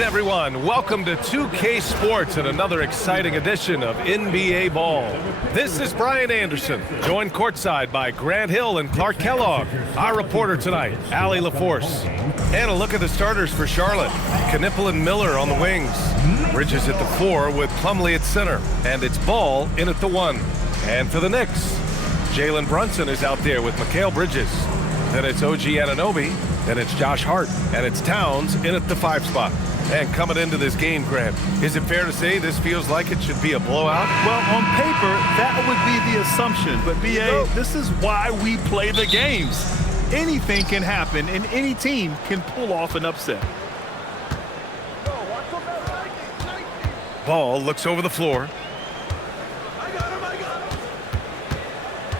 Everyone, welcome to 2K Sports and another exciting edition of NBA Ball. This is Brian Anderson, joined courtside by Grant Hill and Clark Kellogg. Our reporter tonight, Allie LaForce. And a look at the starters for Charlotte. Knippel and Miller on the wings. Bridges at the 4 with Plumlee at center. And it's Ball in at the 1. And for the Knicks, Jalen Brunson is out there with Mikal Bridges. Then it's OG Anunoby. Then it's Josh Hart. And it's Towns in at the 5 spot. And coming into this game, Grant, is it fair to say this feels like it should be a blowout? Well, on paper, that would be the assumption. But, B.A., this is why we play the games. Anything can happen, and any team can pull off an upset. Ball looks over the floor.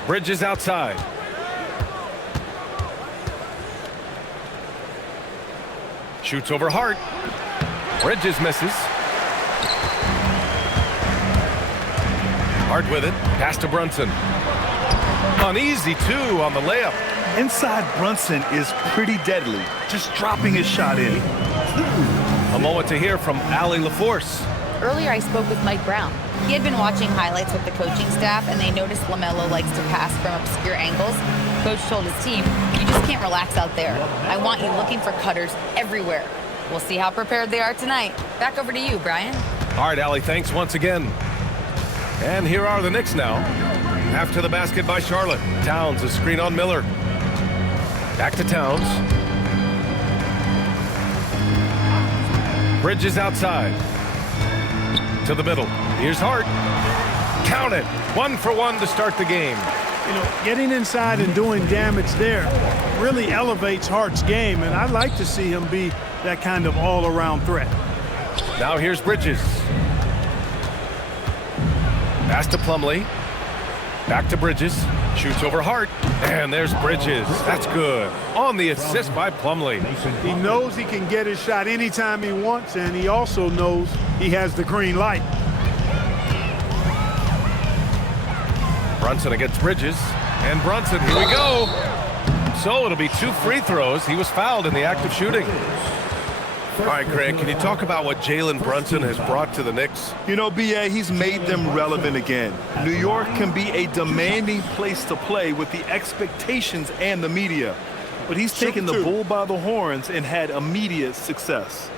Bridges outside. Shoots over Hart. Bridges misses. Hart with it. Pass to Brunson. Uneasy, too, on the layup. Inside Brunson is pretty deadly, just dropping his shot in. A moment to hear from Allie LaForce. Earlier, I spoke with Mike Brown. He had been watching highlights with the coaching staff, and they noticed LaMelo likes to pass from obscure angles. Coach told his team, you just can't relax out there. I want you looking for cutters everywhere. We'll see how prepared they are tonight. Back over to you, Brian. All right, Allie, thanks once again. And here are the Knicks now. After the basket by Charlotte. Towns, a screen on Miller. Back to Towns. Bridges outside. To the middle. Here's Hart. Count it. 1 for 1 to start the game. You know, getting inside and doing damage there really elevates Hart's game, and I'd like to see him be that kind of all-around threat. Now here's Bridges. Pass to Plumlee. Back to Bridges. Shoots over Hart. And there's Bridges. That's good. On the assist by Plumlee. He knows he can get his shot anytime he wants, and he also knows he has the green light. Brunson against Bridges. And Brunson, here we go. So it'll be 2 free throws. He was fouled in the act of shooting. All right, Grant, can you talk about what Jalen Brunson has brought to the Knicks? You know, B.A., he's made them relevant again. New York can be a demanding place to play with the expectations and the media. But he's taken the bull by the horns and had immediate success.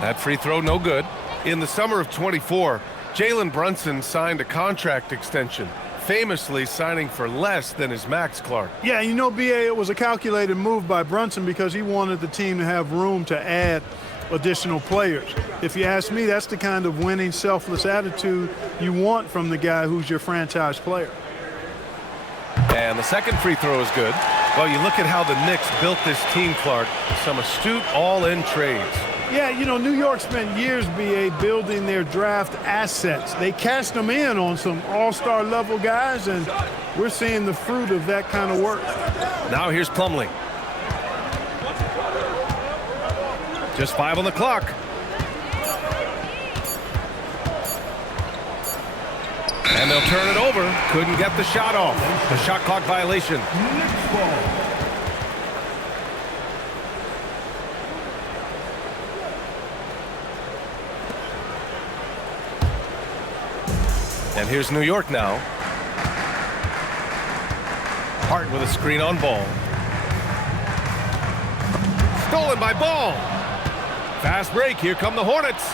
That free throw, no good. In the summer of 24, Jalen Brunson signed a contract extension, famously signing for less than his max, Clark. Yeah, you know, B.A., it was a calculated move by Brunson because he wanted the team to have room to add additional players. If you ask me, that's the kind of winning, selfless attitude you want from the guy who's your franchise player. And the second free throw is good. Well, you look at how the Knicks built this team, Clark. Some astute all-in trades. Yeah, you know, New York spent years, B.A., building their draft assets. They cashed them in on some all-star level guys, and we're seeing the fruit of that kind of work. Now here's Plumlee. Just 5 on the clock. And they'll turn it over. Couldn't get the shot off. A shot clock violation. And here's New York now. Hart with a screen on Ball. Stolen by Ball. Fast break. Here come the Hornets.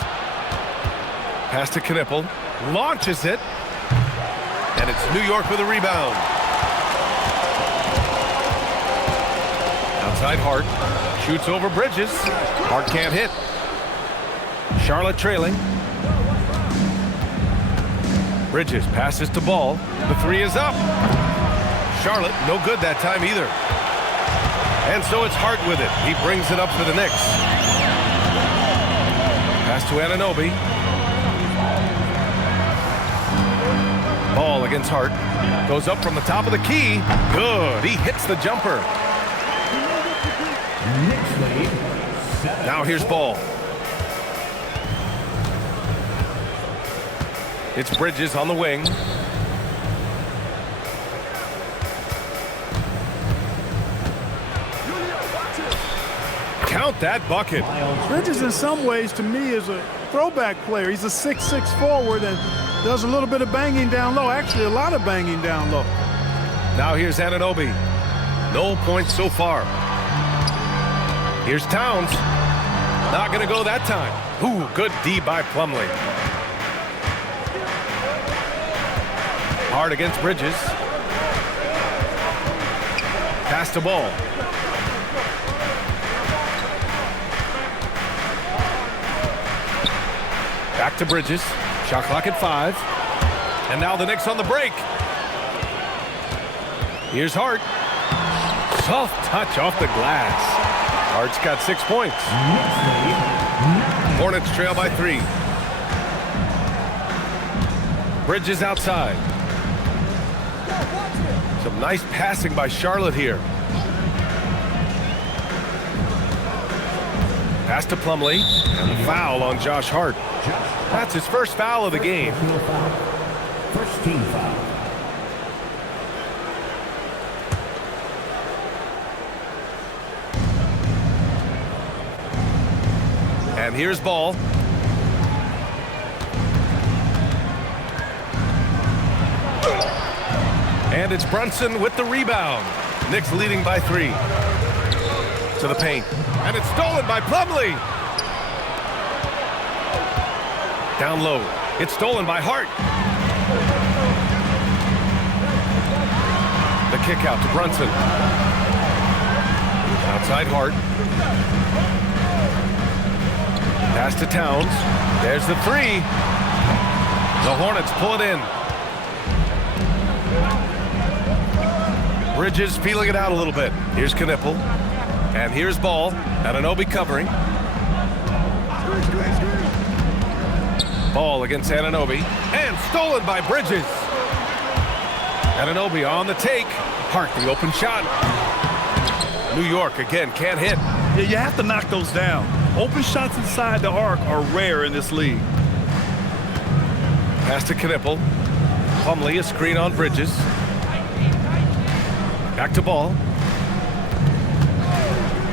Pass to Knippel. Launches it. And it's New York with a rebound. Outside Hart. Shoots over Bridges. Hart can't hit. Charlotte trailing. Bridges passes to Ball. The 3 is up. Charlotte, no good that time either. And so it's Hart with it. He brings it up for the Knicks. Pass to Anunoby. Ball against Hart. Goes up from the top of the key. Good. He hits the jumper. Now here's Ball. It's Bridges on the wing. Count that bucket. Bridges, in some ways, to me, is a throwback player. He's a 6'6" forward and does a little bit of banging down low. Actually, a lot of banging down low. Now here's Anunoby. No points so far. Here's Towns. Not going to go that time. Ooh, good D by Plumlee. Hard against Bridges. Pass to Ball. Back to Bridges. Shot clock at 5. And now the Knicks on the break. Here's Hart. Soft touch off the glass. Hart's got 6 points. Hornets trail by 3. Bridges outside. Some nice passing by Charlotte here. Pass to Plumlee. And the foul on Josh Hart. That's his first foul of the game. First team foul. And here's Ball. And it's Brunson with the rebound. Knicks leading by 3. To the paint. And it's stolen by Plumlee. Down low. It's stolen by Hart. The kick out to Brunson. Outside Hart. Pass to Towns. There's the 3. The Hornets pull it in. Bridges feeling it out a little bit. Here's Knipple. And here's Ball. Anunoby covering. Ball against Anunoby. And stolen by Bridges. Anunoby on the take. Hart the open shot. New York again can't hit. Yeah, you have to knock those down. Open shots inside the arc are rare in this league. Pass to Knipple. Plumlee a screen on Bridges. Back to Ball.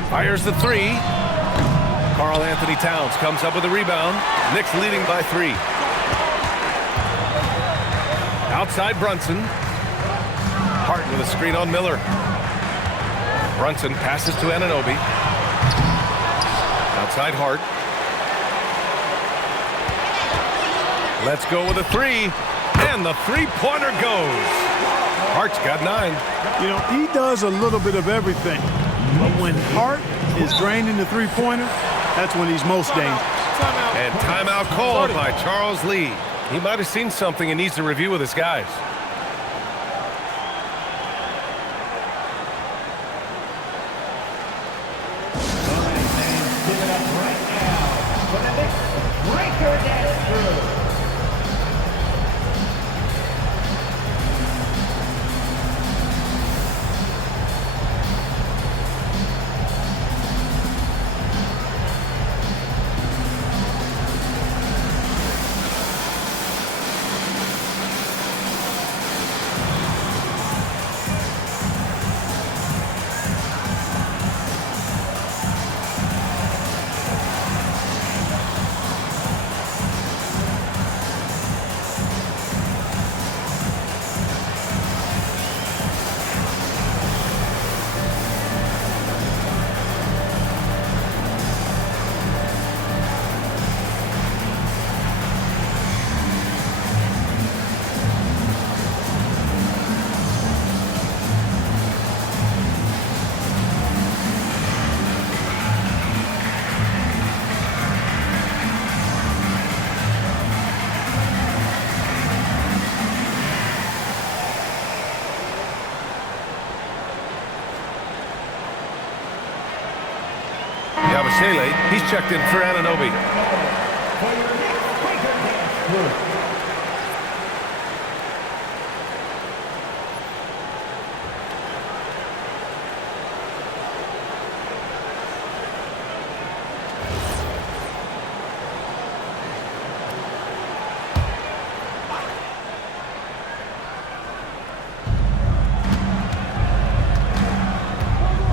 Fires the 3. Karl Anthony Towns comes up with a rebound. Knicks leading by 3. Outside Brunson. Hart with a screen on Miller. Brunson passes to Anunoby. Outside Hart. Let's go with a 3. And the three-pointer goes. Hart's got 9. You know, he does a little bit of everything. But when Hart is draining the three-pointer, that's when he's most dangerous. And timeout called by Charles Lee. He might have seen something and needs to review with his guys. Give it up right now for the Knicks breaker dance crew. He's checked in for Anunoby. For your Knicks breaker dance crew.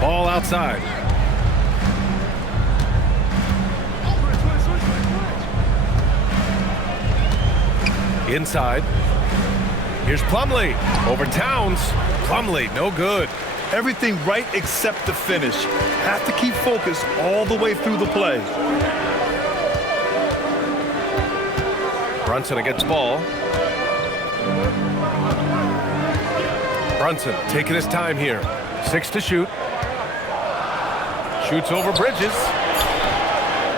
Ball outside. Inside. Here's Plumlee. Over Towns. Plumlee, no good. Everything right except the finish. Have to keep focused all the way through the play. Brunson against Ball. Brunson taking his time here. 6 to shoot. Shoots over Bridges.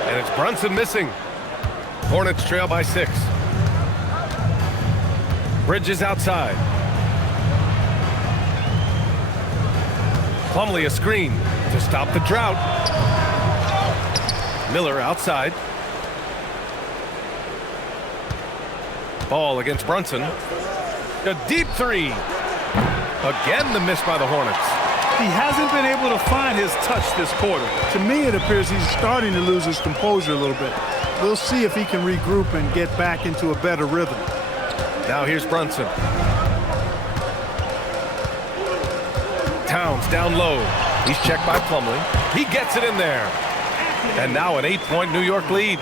And it's Brunson missing. Hornets trail by 6. Bridges outside. Plumlee a screen to stop the drought. Miller outside. Ball against Brunson. A deep 3. Again the miss by the Hornets. He hasn't been able to find his touch this quarter. To me, it appears he's starting to lose his composure a little bit. We'll see if he can regroup and get back into a better rhythm. Now here's Brunson. Towns down low. He's checked by Plumlee. He gets it in there. And now an 8-point New York lead.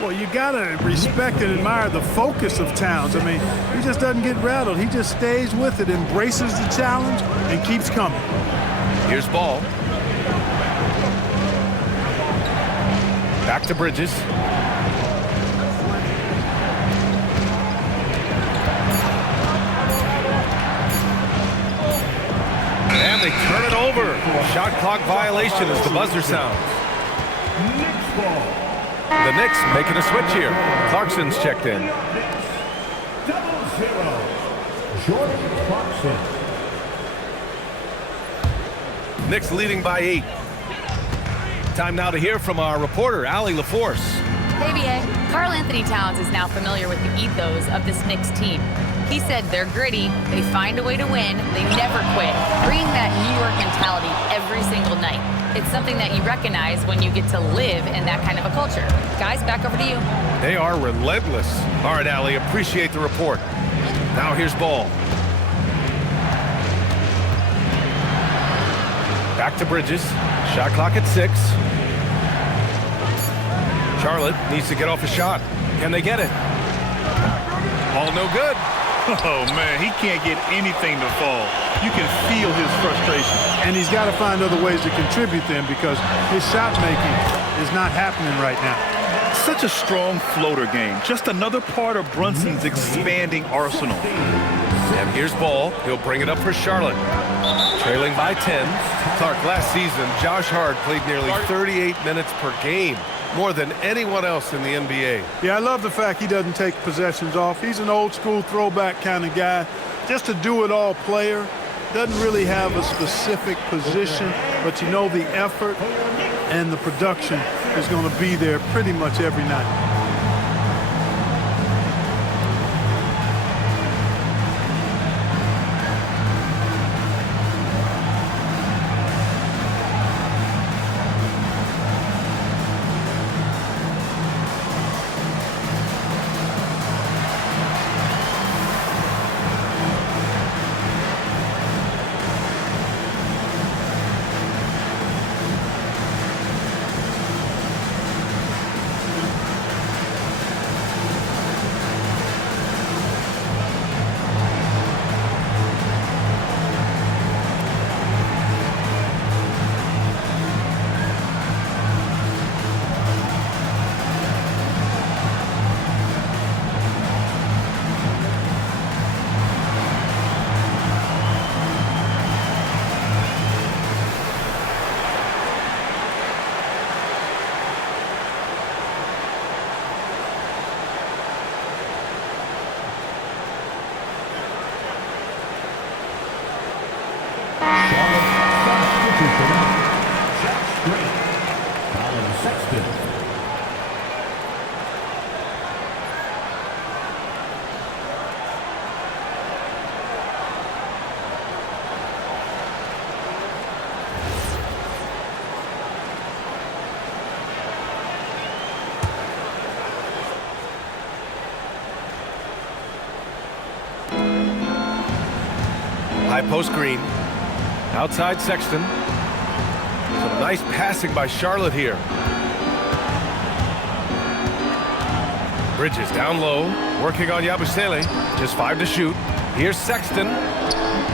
Well, you got to respect and admire the focus of Towns. I mean, he just doesn't get rattled. He just stays with it, embraces the challenge, and keeps coming. Here's Ball. Back to Bridges. And they turn it over. Shot clock violation as the buzzer sounds. The Knicks making a switch here. Clarkson's checked in. 0-0. Jordan Clarkson. Knicks leading by 8. Time now to hear from our reporter, Allie LaForce. Hey, BA. Karl Anthony Towns is now familiar with the ethos of this Knicks team. He said they're gritty, they find a way to win, they never quit, bringing that New York mentality every single night. It's something that you recognize when you get to live in that kind of a culture. Guys, back over to you. They are relentless. All right, Allie, appreciate the report. Now here's Ball. Back to Bridges. Shot clock at 6. Charlotte needs to get off a shot. Can they get it? All no good. Oh, man, he can't get anything to fall. You can feel his frustration. And he's got to find other ways to contribute then because his shot making is not happening right now. Such a strong floater game. Just another part of Brunson's expanding arsenal. And here's Ball. He'll bring it up for Charlotte. Trailing by 10. Clark, last season, Josh Hart played nearly 38 minutes per game. More than anyone else in the NBA. Yeah, I love the fact he doesn't take possessions off. He's an old school throwback kind of guy. Just a do-it-all player. Doesn't really have a specific position, but you know the effort and the production is going to be there pretty much every night. High post Green. Outside Sexton. Some nice passing by Charlotte here. Bridges down low, working on Yabusele. Just 5 to shoot. Here's Sexton.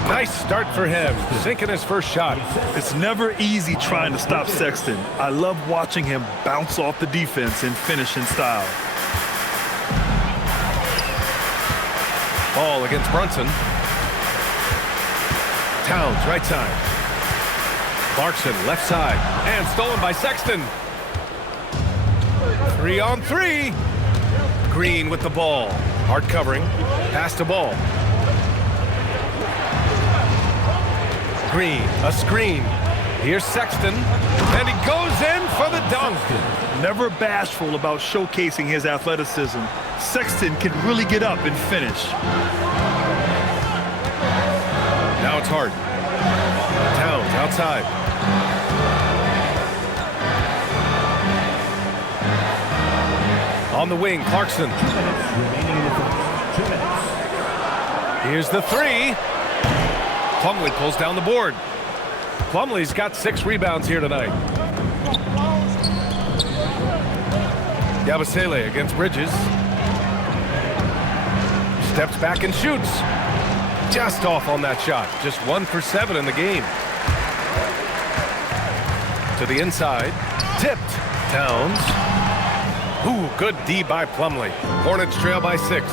Nice start for him, sinking his first shot. It's never easy trying to stop Sexton. I love watching him bounce off the defense and finish in style. Ball against Brunson. Towns, right side. Clarkson, left side. And stolen by Sexton. 3-on-3. Green with the ball. Hard covering. Pass to Ball. Green, a screen. Here's Sexton. And he goes in for the dunk. Never bashful about showcasing his athleticism. Sexton can really get up and finish. Now it's Hart. Towns outside. On the wing, Clarkson. Here's the three. Plumlee pulls down the board. Plumlee's got 6 rebounds here tonight. Yabusele against Bridges. Steps back and shoots. Just off on that shot. Just 1 for 7 in the game. To the inside. Tipped. Towns. Ooh, good D by Plumlee. Hornets trail by 6.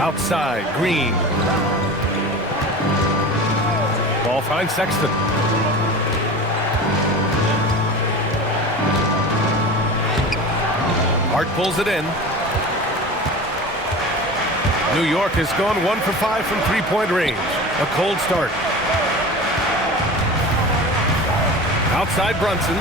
Outside, Green. Ball finds Sexton. Hart pulls it in. New York has gone 1 for 5 from 3-point range. A cold start. Outside Brunson.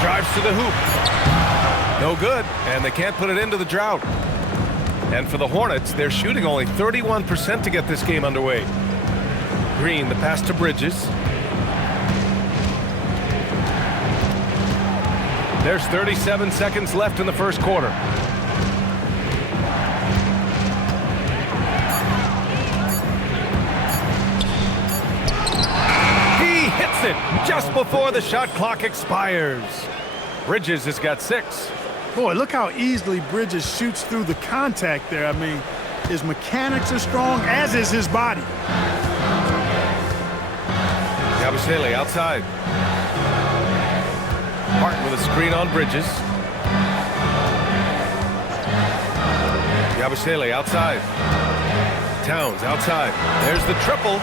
Drives to the hoop. No good, and they can't put it into the drought. And for the Hornets, they're shooting only 31% to get this game underway. Green, the pass to Bridges. There's 37 seconds left in the first quarter. He hits it just before the shot clock expires. Bridges has got 6. Boy, look how easily Bridges shoots through the contact there. I mean, his mechanics are strong, as is his body. Yabusele outside. Hart with a screen on Bridges. Yabusele outside. Towns outside. There's the triple.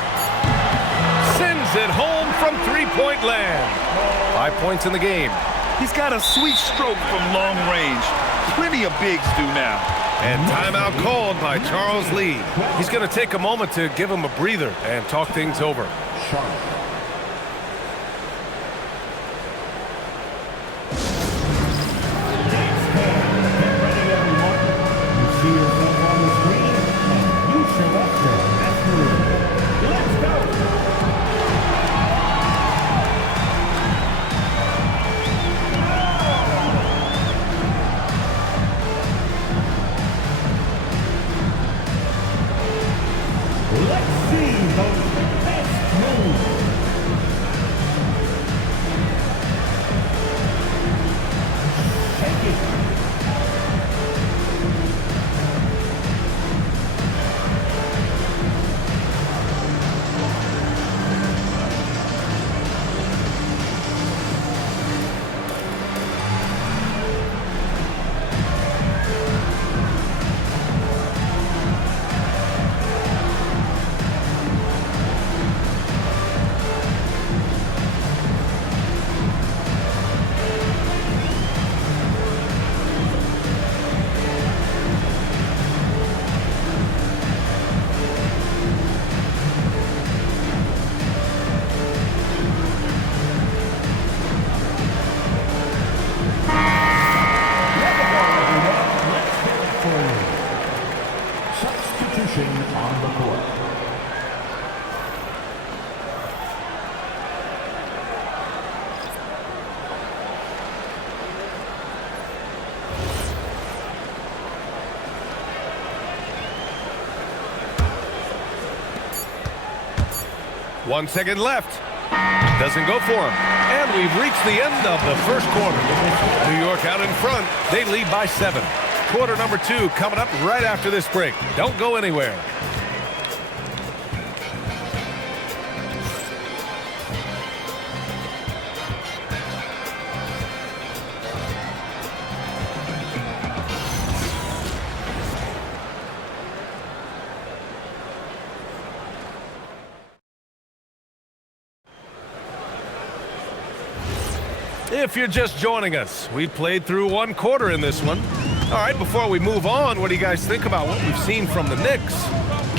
Sends it home from 3-point land. 5 points in the game. He's got a sweet stroke from long range. Plenty of bigs do now. And timeout called by Charles Lee. He's going to take a moment to give him a breather and talk things over. Charlotte. Let's see those best moves. 1 second left. Doesn't go for him. And we've reached the end of the first quarter. New York out in front. They lead by 7. Quarter number 2 coming up right after this break. Don't go anywhere. If you're just joining us, we played through 1 quarter in this one. All right, before we move on, what do you guys think about what we've seen from the Knicks?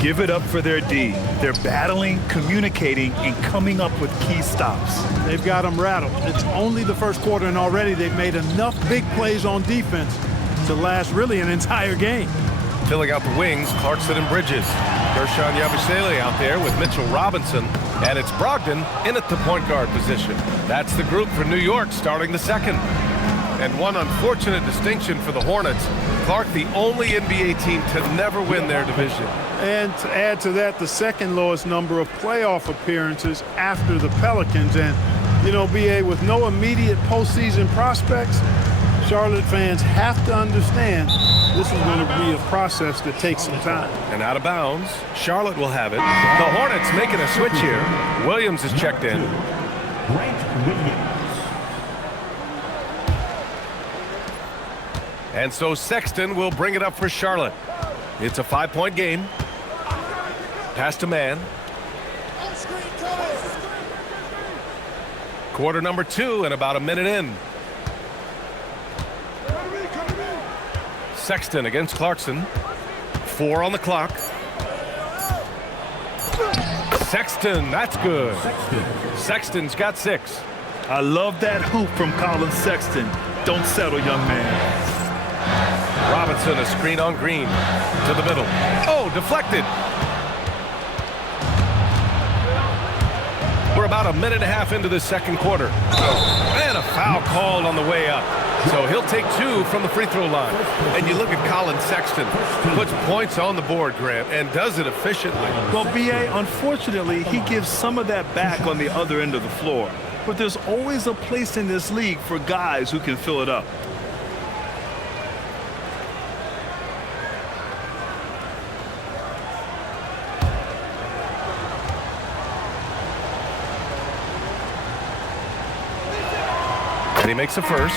Give it up for their D. They're battling, communicating, and coming up with key stops. They've got them rattled. It's only the first quarter, and already they've made enough big plays on defense to last really an entire game. Filling out the wings, Clarkson and Bridges. Gershon Yabusele out there with Mitchell Robinson. And it's Brogdon in at the point guard position. That's the group for New York starting the second. And one unfortunate distinction for the Hornets. Clark, the only NBA team to never win their division. And to add to that, the second lowest number of playoff appearances after the Pelicans. And, you know, BA, with no immediate postseason prospects, Charlotte fans have to understand this is going to be a process that takes some time. And out of bounds, Charlotte will have it. The Hornets making a switch here. Williams is checked in. And so Sexton will bring it up for Charlotte. It's a 5-point game. Pass to man. Quarter number 2 and about a minute in. Sexton against Clarkson. 4 on the clock. Sexton, that's good. Sexton's got 6. I love that hoop from Colin Sexton. Don't settle, young man. Robinson, a screen on Green. To the middle. Oh, deflected. We're about a minute and a half into the second quarter. And a foul called on the way up. So he'll take 2 from the free throw line. And you look at Colin Sexton, puts points on the board, Grant, and does it efficiently. Well, BA, unfortunately, he gives some of that back on the other end of the floor. But there's always a place in this league for guys who can fill it up. And he makes a first.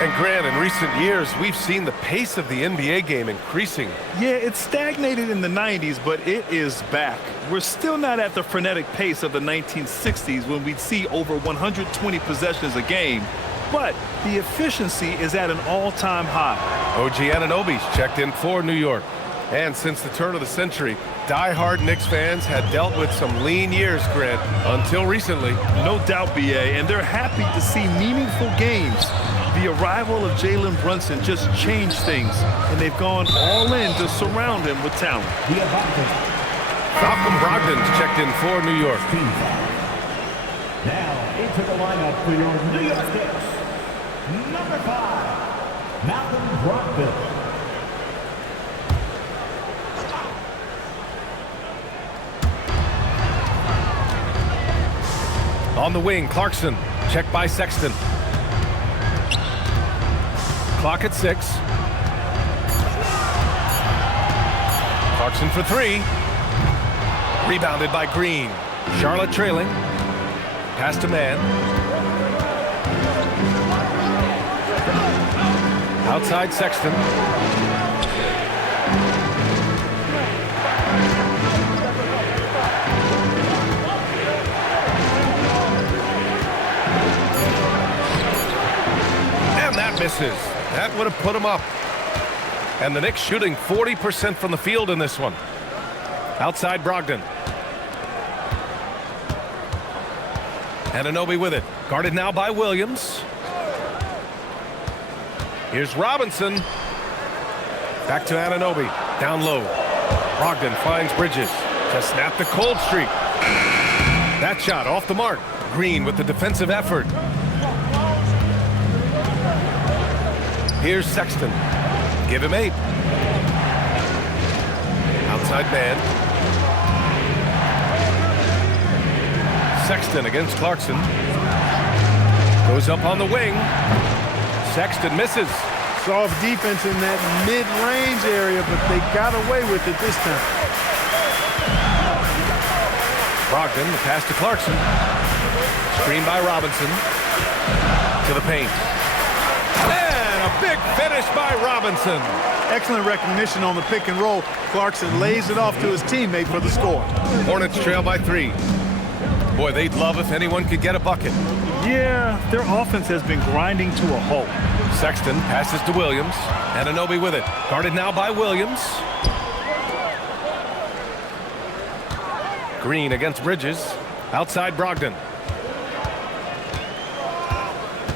And Grant, in recent years, we've seen the pace of the NBA game increasing. Yeah, it stagnated in the 90s, but it is back. We're still not at the frenetic pace of the 1960s when we'd see over 120 possessions a game, but the efficiency is at an all-time high. OG Anunoby's checked in for New York. And since the turn of the century, die-hard Knicks fans had dealt with some lean years, Grant, until recently. No doubt, BA, and they're happy to see meaningful games. The arrival of Jalen Brunson just changed things, and they've gone all in to surround him with talent. Malcolm Brogdon's checked in for New York. Now into the lineup for your New York Knicks, number 5, Malcolm Brogdon. On the wing, Clarkson, checked by Sexton. Clock at 6. Clarkson for 3. Rebounded by Green. Charlotte trailing. Pass to man. Outside Sexton. And that misses. That would have put him up. And the Knicks shooting 40% from the field in this one. Outside Brogdon. Anunoby with it. Guarded now by Williams. Here's Robinson. Back to Anunoby. Down low. Brogdon finds Bridges to snap the cold streak. That shot off the mark. Green with the defensive effort. Here's Sexton. Give him 8. Outside man. Sexton against Clarkson. Goes up on the wing. Sexton misses. Soft defense in that mid-range area, but they got away with it this time. Brogdon, the pass to Clarkson. Screen by Robinson. To the paint. And a big finish by Robinson. Excellent recognition on the pick and roll. Clarkson lays it off to his teammate for the score. Hornets trail by 3. Boy, they'd love if anyone could get a bucket. Yeah, their offense has been grinding to a halt. Sexton passes to Williams. Anunoby with it. Guarded now by Williams. Green against Bridges. Outside Brogdon.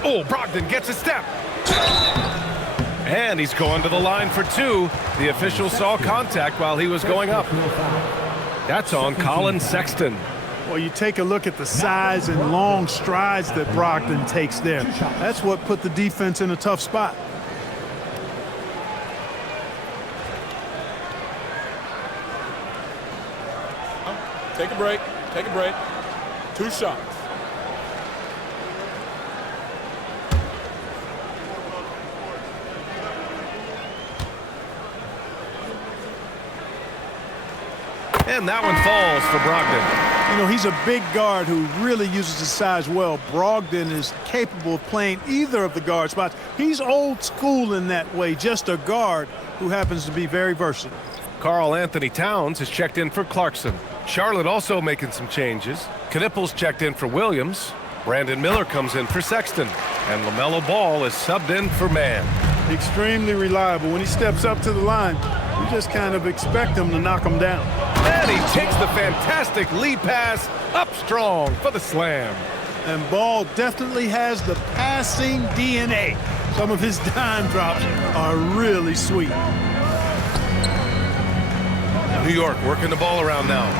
Oh, Brogdon gets a step. And he's going to the line for 2. The official saw contact while he was going up. That's on Colin Sexton. Well, you take a look at the size and long strides that Brogdon takes there. That's what put the defense in a tough spot. Take a break. Take a break. 2 shots. And that one falls for Brogdon. You know, he's a big guard who really uses his size well. Brogdon is capable of playing either of the guard spots. He's old school in that way, just a guard who happens to be very versatile. Karl Anthony Towns is checked in for Clarkson. Charlotte also making some changes. Knippel's checked in for Williams. Brandon Miller comes in for Sexton. And LaMelo Ball is subbed in for Mann. Extremely reliable. When he steps up to the line, you just kind of expect him to knock him down. And he takes the fantastic lead pass up strong for the slam. And Ball definitely has the passing DNA. Some of his dime drops are really sweet. New York working the ball around now.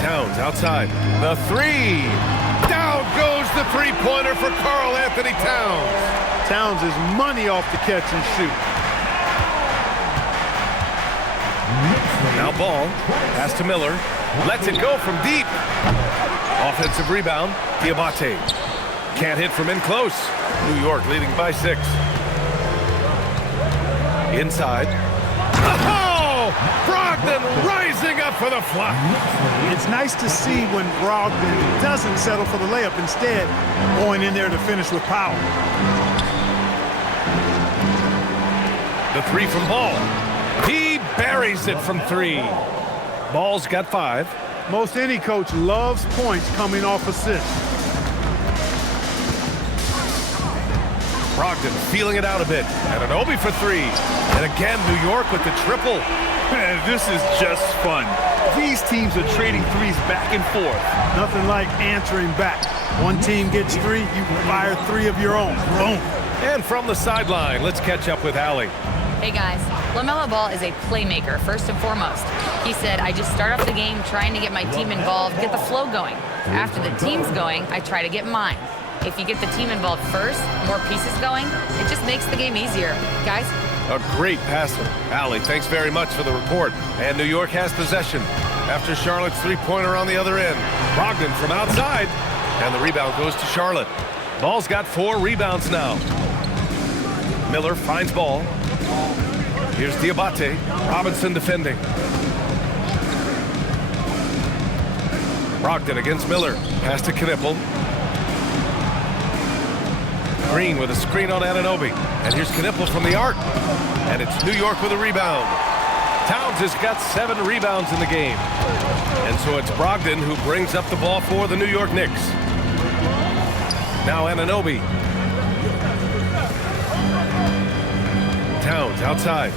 Towns outside. The 3. Down goes the 3-pointer for Karl Anthony Towns. Towns is money off the catch and shoot. Now Ball. Pass to Miller. Lets it go from deep. Offensive rebound. Diabate. Can't hit from in close. New York leading by 6. Inside. Oh! Brogdon rising up for the flush. It's nice to see when Brogdon doesn't settle for the layup, instead going in there to finish with power. The 3 from Ball. He buries it from 3. Ball's got 5. Most any coach loves points coming off assists. Brogdon feeling it out a bit. Anunoby for 3. And again, New York with the triple. Man, this is just fun. These teams are trading threes back and forth. Nothing like answering back. One team gets 3, you fire 3 of your own. Boom. And from the sideline, let's catch up with Allie. Hey guys, LaMelo Ball is a playmaker first and foremost. He said, I just start off the game trying to get my team involved, get the flow going. After the team's going, I try to get mine. If you get the team involved first, more pieces going, it just makes the game easier. Guys? A great passer. Allie, thanks very much for the report. And New York has possession after Charlotte's 3-pointer on the other end. Brogdon from outside, and the rebound goes to Charlotte. Ball's got 4 rebounds now. Miller finds Ball. Here's Diabate. Robinson defending. Brogdon against Miller. Pass to Knippel. Green with a screen on Anunoby. And here's Knippel from the arc. And it's New York with a rebound. Towns has got 7 rebounds in the game. And so it's Brogdon who brings up the ball for the New York Knicks. Now Anunoby. Towns outside.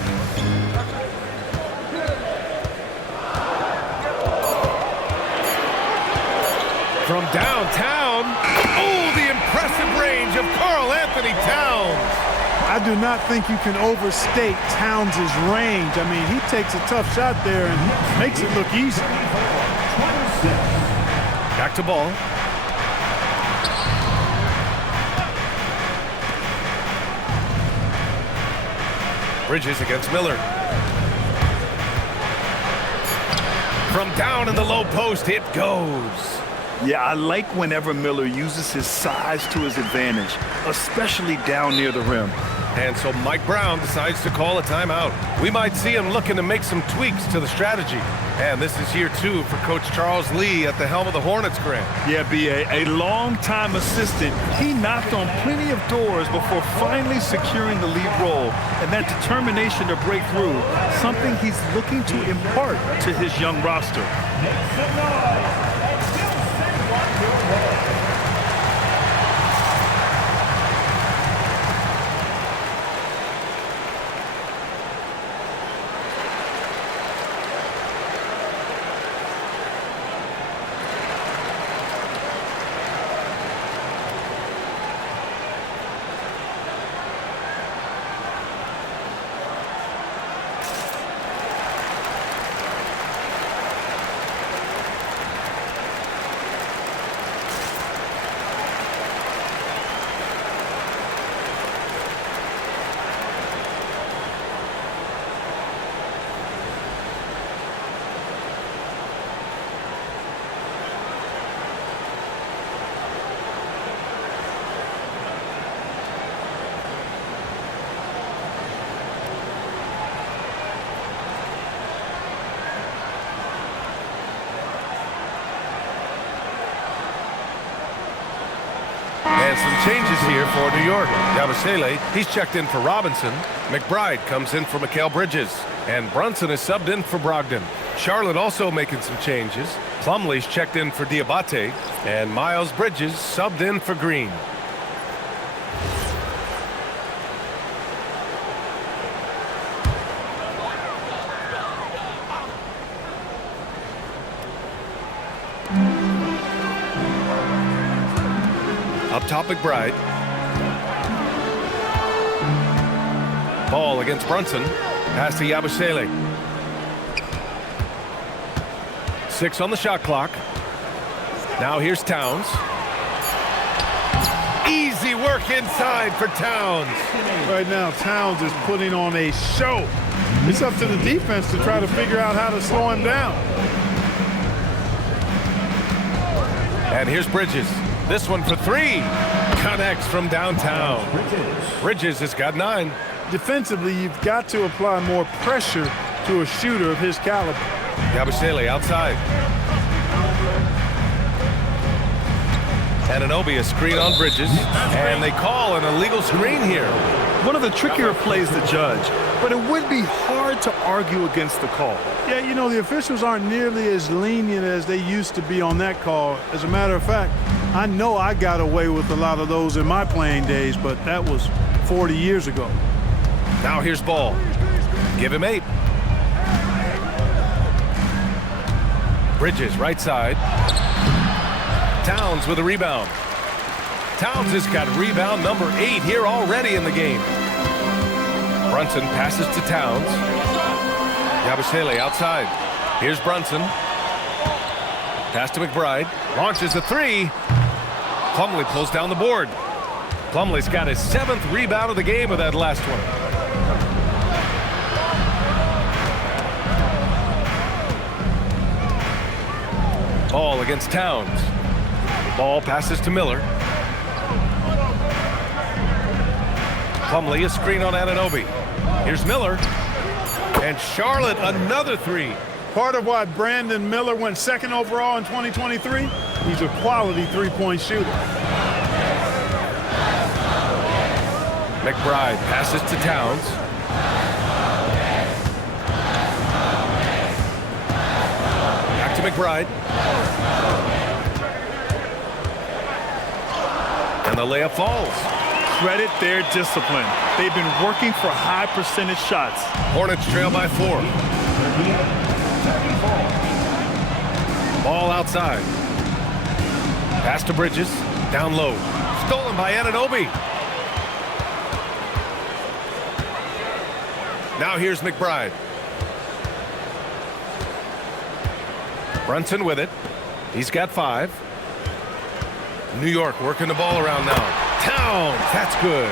From downtown, oh, the impressive range of Karl Anthony Towns. I do not think you can overstate Towns' range. I mean, he takes a tough shot there and makes it look easy. Back to Ball. Bridges against Miller. From down in the low post, it goes. Yeah, I like whenever Miller uses his size to his advantage, especially down near the rim. And so Mike Brown decides to call a timeout. We might see him looking to make some tweaks to the strategy. And this is year 2 for Coach Charles Lee at the helm of the Hornets, Grant. Yeah, B.A., a long-time assistant. He knocked on plenty of doors before finally securing the lead role. And that determination to break through, something he's looking to impart to his young roster. Make some noise. And some changes here for New York. Yabusele, he's checked in for Robinson. McBride comes in for Mikal Bridges. And Brunson is subbed in for Brogdon. Charlotte also making some changes. Plumlee's checked in for Diabate. And Miles Bridges subbed in for Green. Up top, McBride. Ball against Brunson. Pass to Yabusele. 6 on the shot clock. Now here's Towns. Easy work inside for Towns. Right now, Towns is putting on a show. It's up to the defense to try to figure out how to slow him down. And here's Bridges. This one for 3. Connects from downtown. Bridges has got 9. Defensively, you've got to apply more pressure to a shooter of his caliber. Yabusele outside. Anunoby a screen on Bridges. And they call an illegal screen here. One of the trickier plays to judge, but it would be hard to argue against the call. Yeah, you know, the officials aren't nearly as lenient as they used to be on that call. As a matter of fact, I know I got away with a lot of those in my playing days, but that was 40 years ago. Now here's Ball. Give him 8. Bridges right side. Towns with a rebound. Towns has got rebound number 8 here already in the game. Brunson passes to Towns. Yabusele outside. Here's Brunson. Pass to McBride. Launches a 3. Plumlee pulls down the board. Plumlee's got his 7th rebound of the game with that last one. Ball against Towns. Ball passes to Miller. Plumlee a screen on Anunoby. Here's Miller. And Charlotte another 3. Part of why Brandon Miller went 2nd overall in 2023, he's a quality three-point shooter. McBride passes to Towns. Back to McBride. And the layup falls. Credit their discipline. They've been working for high percentage shots. Hornets trail by 4. Ball outside. Pass to Bridges. Down low. Stolen by Anunoby. Now here's McBride. Brunson with it. He's got 5. New York working the ball around now. Towns, that's good.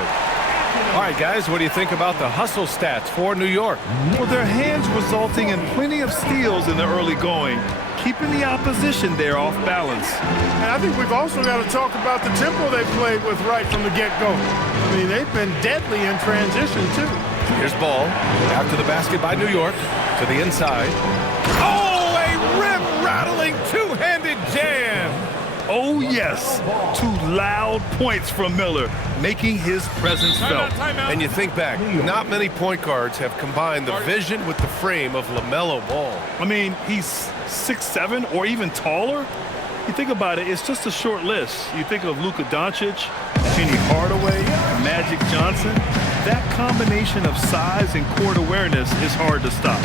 All right, guys, what do you think about the hustle stats for New York? Well, their hands resulting in plenty of steals in the early going, keeping the opposition there off balance. And I think we've also got to talk about the tempo they played with right from the get-go. I mean, they've been deadly in transition, too. Here's Ball. After the basket by New York. To the inside. Oh, a rim-rattling two-handed jam. Oh, yes. 2 loud points from Miller, making his presence felt. And you think back, not many point guards have combined the vision with the frame of LaMelo Ball. I mean, he's 6'7" or even taller. You think about it, it's just a short list. You think of Luka Doncic, Penny Hardaway, Magic Johnson. That combination of size and court awareness is hard to stop.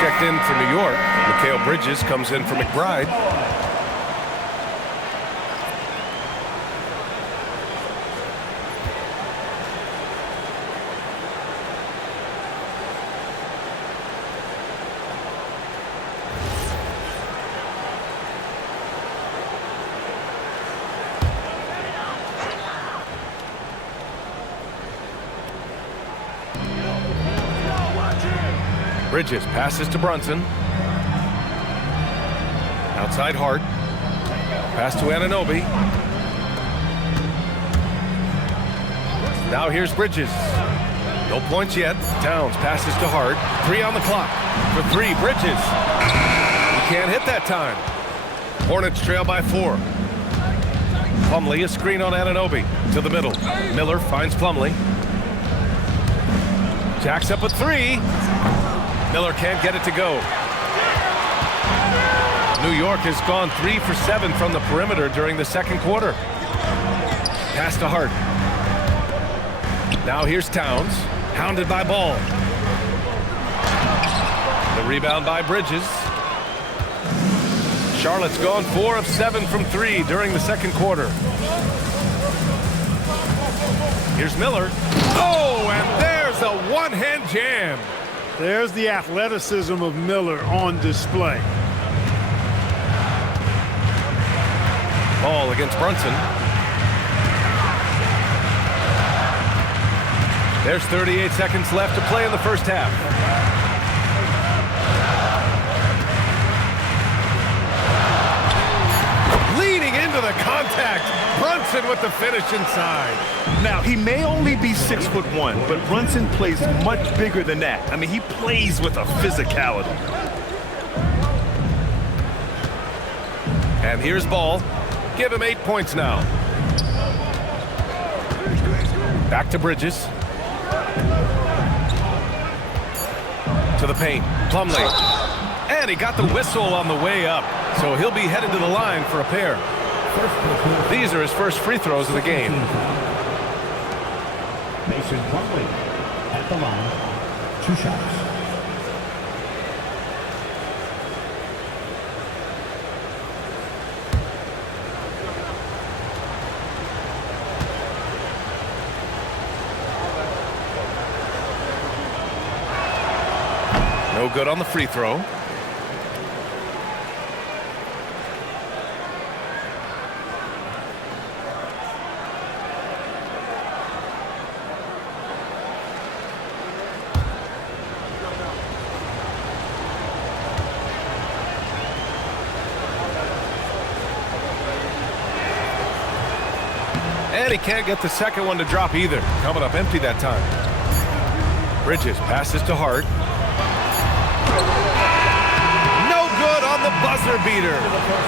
Checked in for New York. Mikal Bridges comes in for McBride. Bridges passes to Brunson. Outside Hart. Pass to Anunoby. Now here's Bridges. No points yet. Towns passes to Hart. 3 on the clock. For 3, Bridges. He can't hit that time. Hornets trail by 4. Plumlee, a screen on Anunoby. To the middle. Miller finds Plumlee. Jacks up a 3. Miller can't get it to go. New York has gone 3 for 7 from the perimeter during the second quarter. Pass to Hart. Now here's Towns, hounded by Ball. The rebound by Bridges. Charlotte's gone 4 of 7 from 3 during the second quarter. Here's Miller. Oh, and there's a one-hand jam. There's the athleticism of Miller on display. Ball against Brunson. There's 38 seconds left to play in the first half. Leading into the contact. Brunson with the finish inside. Now, he may only be 6'1", but Brunson plays much bigger than that. I mean, he plays with a physicality. And here's Ball. Give him 8 points now. Back to Bridges. To the paint. Plumlee. And he got the whistle on the way up. So he'll be headed to the line for a pair. These are his first free throws of the game. Mason Plumlee at the line. 2 shots. No good on the free throw. And he can't get the second one to drop either. Coming up empty that time. Bridges passes to Hart. No good on the buzzer beater.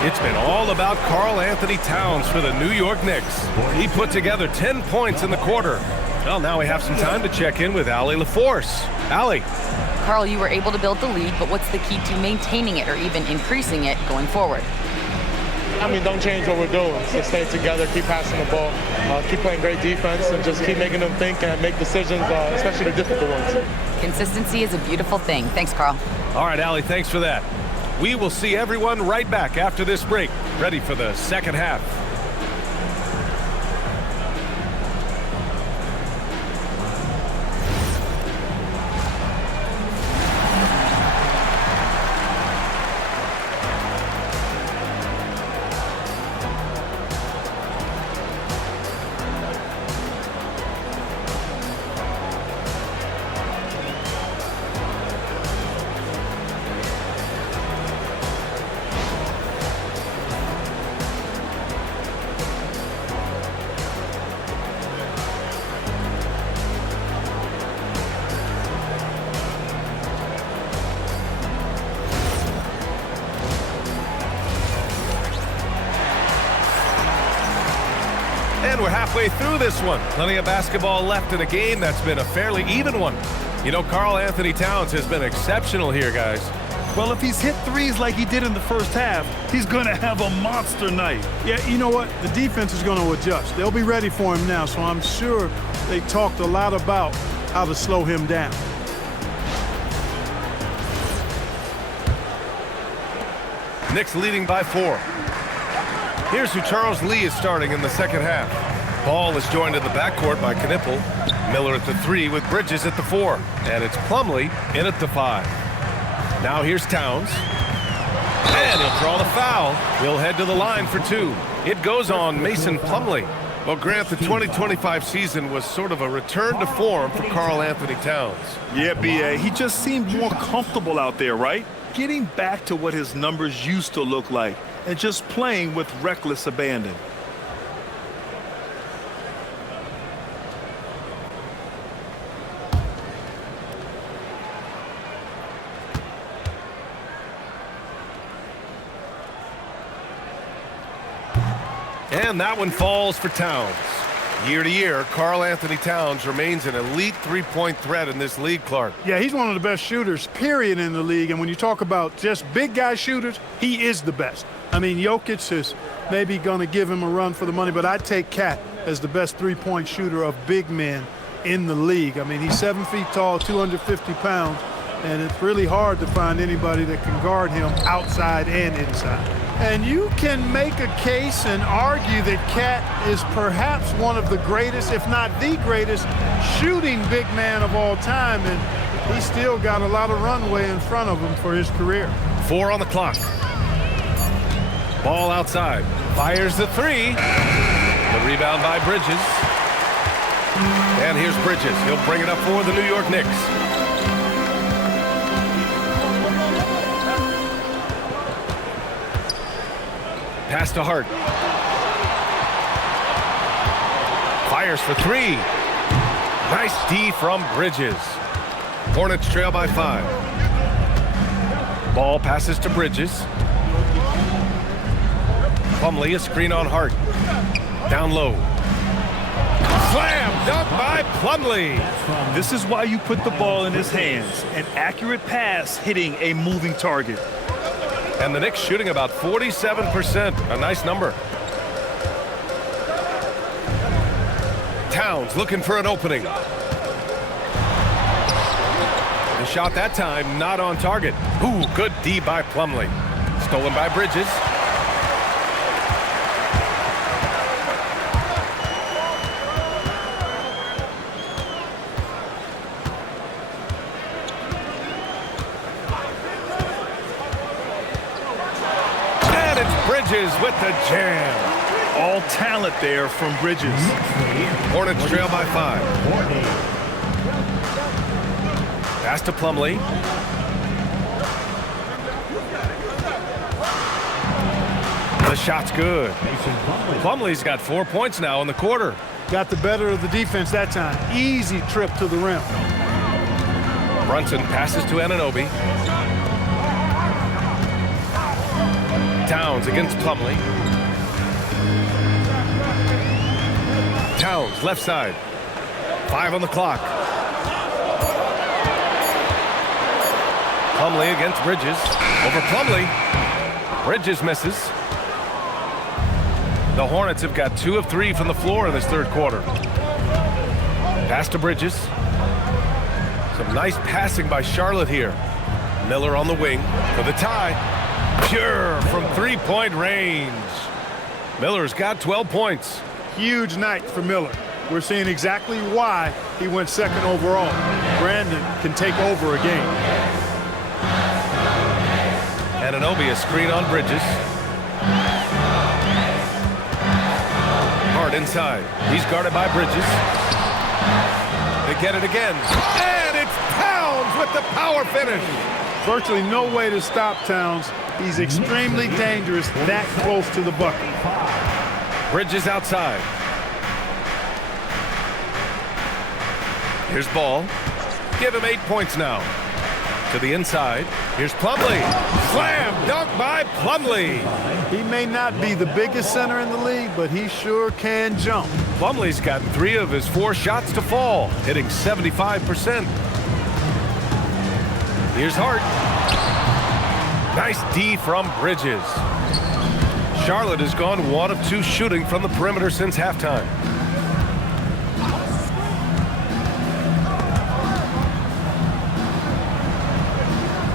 It's been all about Karl Anthony Towns for the New York Knicks. He put together 10 points in the quarter. Well, now we have some time to check in with Allie LaForce. Allie. Karl, you were able to build the lead, but what's the key to maintaining it or even increasing it going forward? I mean, don't change what we're doing. Just stay together, keep passing the ball, keep playing great defense, and just keep making them think and make decisions, especially the difficult ones. Consistency is a beautiful thing. Thanks, Karl. All right, Allie, thanks for that. We will see everyone right back after this break, ready for the second half. And we're halfway through this one. Plenty of basketball left in a game that's been a fairly even one. You know, Karl Anthony Towns has been exceptional here, guys. Well, if he's hit threes like he did in the first half, he's going to have a monster night. Yeah, you know what? The defense is going to adjust. They'll be ready for him now, so I'm sure they talked a lot about how to slow him down. Knicks leading by 4. Here's who Charles Lee is starting in the second half. Ball is joined in the backcourt by Knippel. Miller at the 3 with Bridges at the 4. And it's Plumlee in at the 5. Now here's Towns. And he'll draw the foul. He'll head to the line for 2. It goes on Mason Plumlee. Well, Grant, the 2025 season was sort of a return to form for Karl Anthony Towns. Yeah, B.A., he just seemed more comfortable out there, right? Getting back to what his numbers used to look like and just playing with reckless abandon. And that one falls for Towns. Year to year, Karl Anthony Towns remains an elite three-point threat in this league, Clark. Yeah, he's one of the best shooters, period, in the league. And when you talk about just big guy shooters, he is the best. I mean, Jokic is maybe going to give him a run for the money, but I'd take Cat as the best three-point shooter of big men in the league. I mean, he's 7 feet tall, 250 pounds, and it's really hard to find anybody that can guard him outside and inside. And you can make a case and argue that Cat is perhaps one of the greatest, if not the greatest, shooting big man of all time, and he's still got a lot of runway in front of him for his career. 4 on the clock. Ball outside. Fires the 3. The rebound by Bridges. And here's Bridges. He'll bring it up for the New York Knicks. Pass to Hart. Fires for 3. Nice D from Bridges. Hornets trail by 5. Ball passes to Bridges. Plumlee, a screen on Hart. Down low. Slam dunk by Plumlee. This is why you put the ball in his hands. An accurate pass hitting a moving target. And the Knicks shooting about 47%. A nice number. Towns looking for an opening. The shot that time not on target. Ooh, good D by Plumlee. Stolen by Bridges. Bridges with the jam. All talent there from Bridges. Hornets trail by 5. Pass to Plumlee. The shot's good. Plumlee's got 4 points now in the quarter. Got the better of the defense that time. Easy trip to the rim. Brunson passes to Anunoby. Towns against Plumlee. Towns, left side. 5 on the clock. Plumlee against Bridges. Over Plumlee. Bridges misses. The Hornets have got 2 of 3 from the floor in this third quarter. Pass to Bridges. Some nice passing by Charlotte here. Miller on the wing for the tie. Pure from three-point range. Miller's got 12 points. Huge night for Miller. We're seeing exactly why he went second overall. Brandon can take over a game. Anunoby, a screen on Bridges. Hard inside. He's guarded by Bridges. They get it again. And it's Towns with the power finish. Virtually no way to stop Towns. He's extremely dangerous that close to the bucket. Bridges outside. Here's Ball. Give him 8 points now. To the inside. Here's Plumlee. Slam dunk by Plumlee. He may not be the biggest center in the league, but he sure can jump. Plumlee's gotten 3 of his 4 shots to fall, hitting 75%. Here's Hart. Nice D from Bridges. Charlotte has gone 1 of 2 shooting from the perimeter since halftime.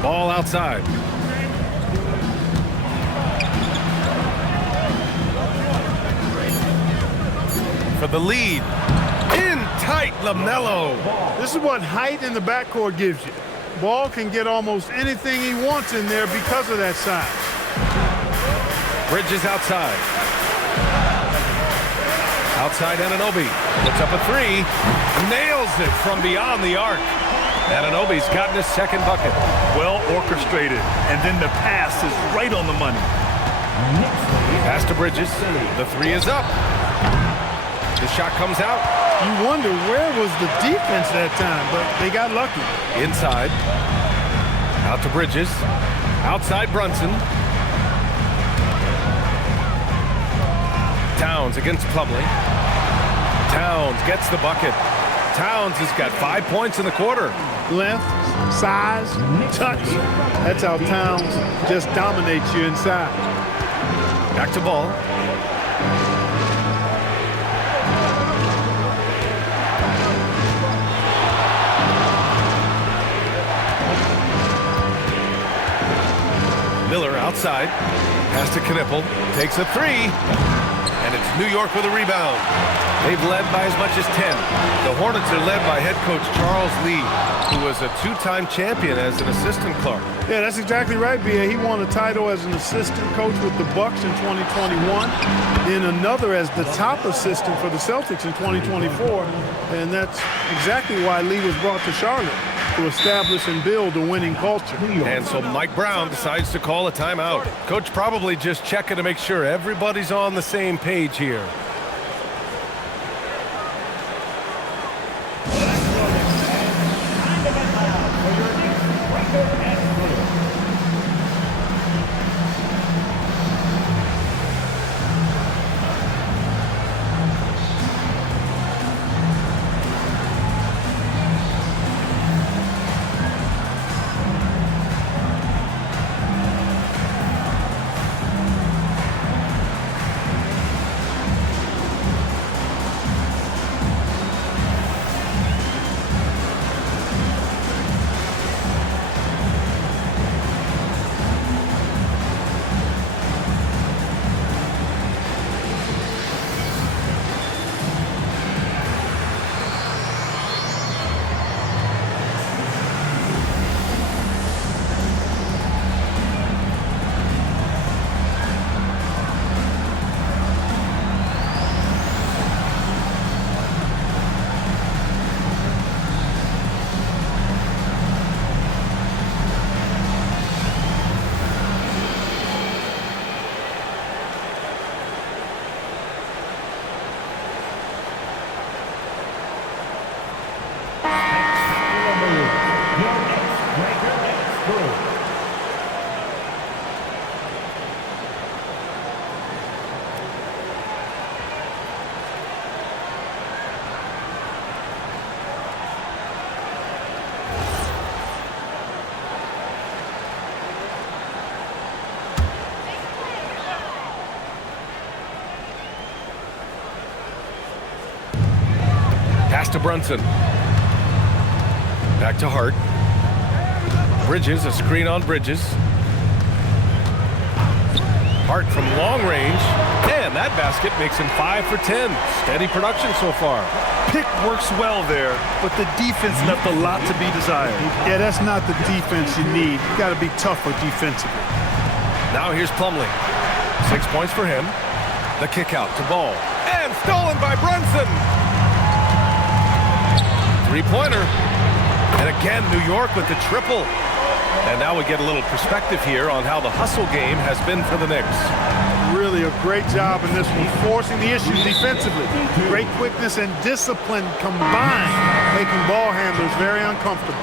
Ball outside. For the lead. In tight, LaMelo. This is what height in the backcourt gives you. Ball can get almost anything he wants in there because of that size. Bridges outside. Outside Anunoby. Puts up a 3. Nails it from beyond the arc. Anunoby's gotten his second bucket. Well orchestrated. And then the pass is right on the money. Pass to Bridges. The 3 is up. The shot comes out. You wonder where was the defense that time, but they got lucky. Inside. Out to Bridges. Outside Brunson. Towns against Plumlee. Towns gets the bucket. Towns has got 5 points in the quarter. Length, size, touch. That's how Towns just dominates you inside. Back to Ball. Miller outside. Pass to Knippel. Takes a 3. And it's New York with a rebound. They've led by as much as 10. The Hornets are led by head coach Charles Lee, who was a 2-time champion as an assistant clerk. Yeah, that's exactly right, B.A. He won a title as an assistant coach with the Bucks in 2021, then another as the top assistant for the Celtics in 2024, and that's exactly why Lee was brought to Charlotte, to establish and build a winning culture. And so Mike Brown decides to call a timeout. Coach probably just checking to make sure everybody's on the same page here. to Brunson. Back to Hart. Bridges, a screen on Bridges. Hart from long range, and that basket makes him 5 for 10. Steady production so far. Pick works well there, but the defense left a lot to be desired. Yeah, that's not the defense you need. You got to be tougher defensively. Now here's Plumlee. 6 points for him. The kick out to Ball, and stolen by Brunson. Three-pointer, and again New York with the triple. And now we get a little perspective here on how the hustle game has been for the Knicks. Really a great job in this one, forcing the issues defensively. Great quickness and discipline combined, making ball handlers very uncomfortable.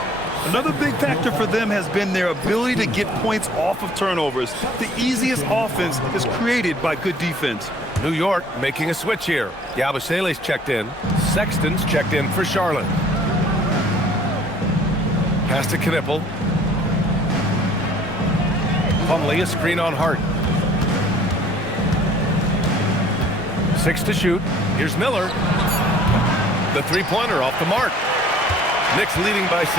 Another big factor for them has been their ability to get points off of turnovers. The easiest offense is created by good defense. New York making a switch here. Yabusele's checked in. Sexton's checked in for Charlotte. Pass to Knippel. Plumlee, a screen on Hart. 6 to shoot. Here's Miller. The three-pointer off the mark. Knicks leading by 6.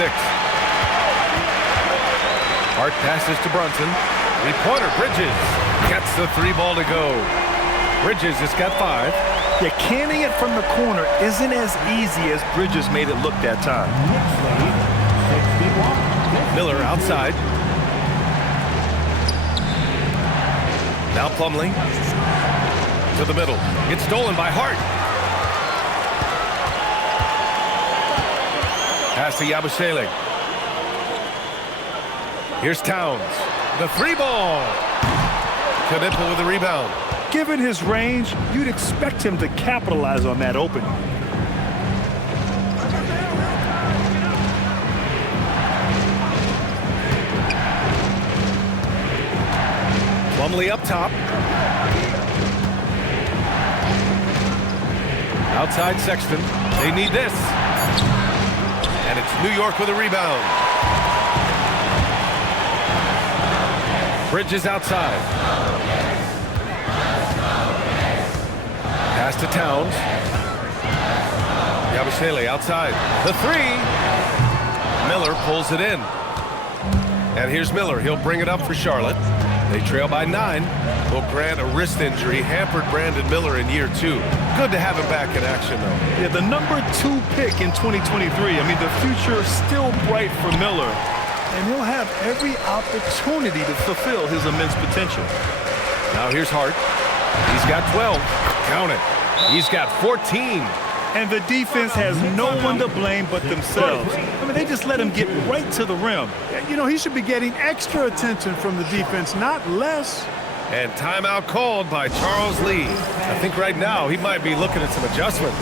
Hart passes to Brunson. Three-pointer, Bridges. Gets the 3-ball to go. Bridges has got 5. Yeah, canning it from the corner isn't as easy as Bridges made it look that time. Miller outside. Now Plumlee to the middle. It's stolen by Hart. Pass to Yabusele. Here's Towns. The 3-ball. Knippel with the rebound. Given his range, you'd expect him to capitalize on that opening. Plumlee up top. Outside Sexton. They need this. And it's New York with a rebound. Bridges outside. Pass to Towns. Yabusele outside. The 3. Miller pulls it in. And here's Miller. He'll bring it up for Charlotte. They trail by 9. Will grant a wrist injury hampered Brandon Miller in year 2. Good to have him back in action, though. Yeah, the number 2 pick in 2023. I mean, the future is still bright for Miller. And he'll have every opportunity to fulfill his immense potential. Now here's Hart. He's got 12. Count it. He's got 14. And the defense has no one to blame but themselves. I mean, they just let him get right to the rim. You know, he should be getting extra attention from the defense, not less. And timeout called by Charles Lee. I think right now he might be looking at some adjustments.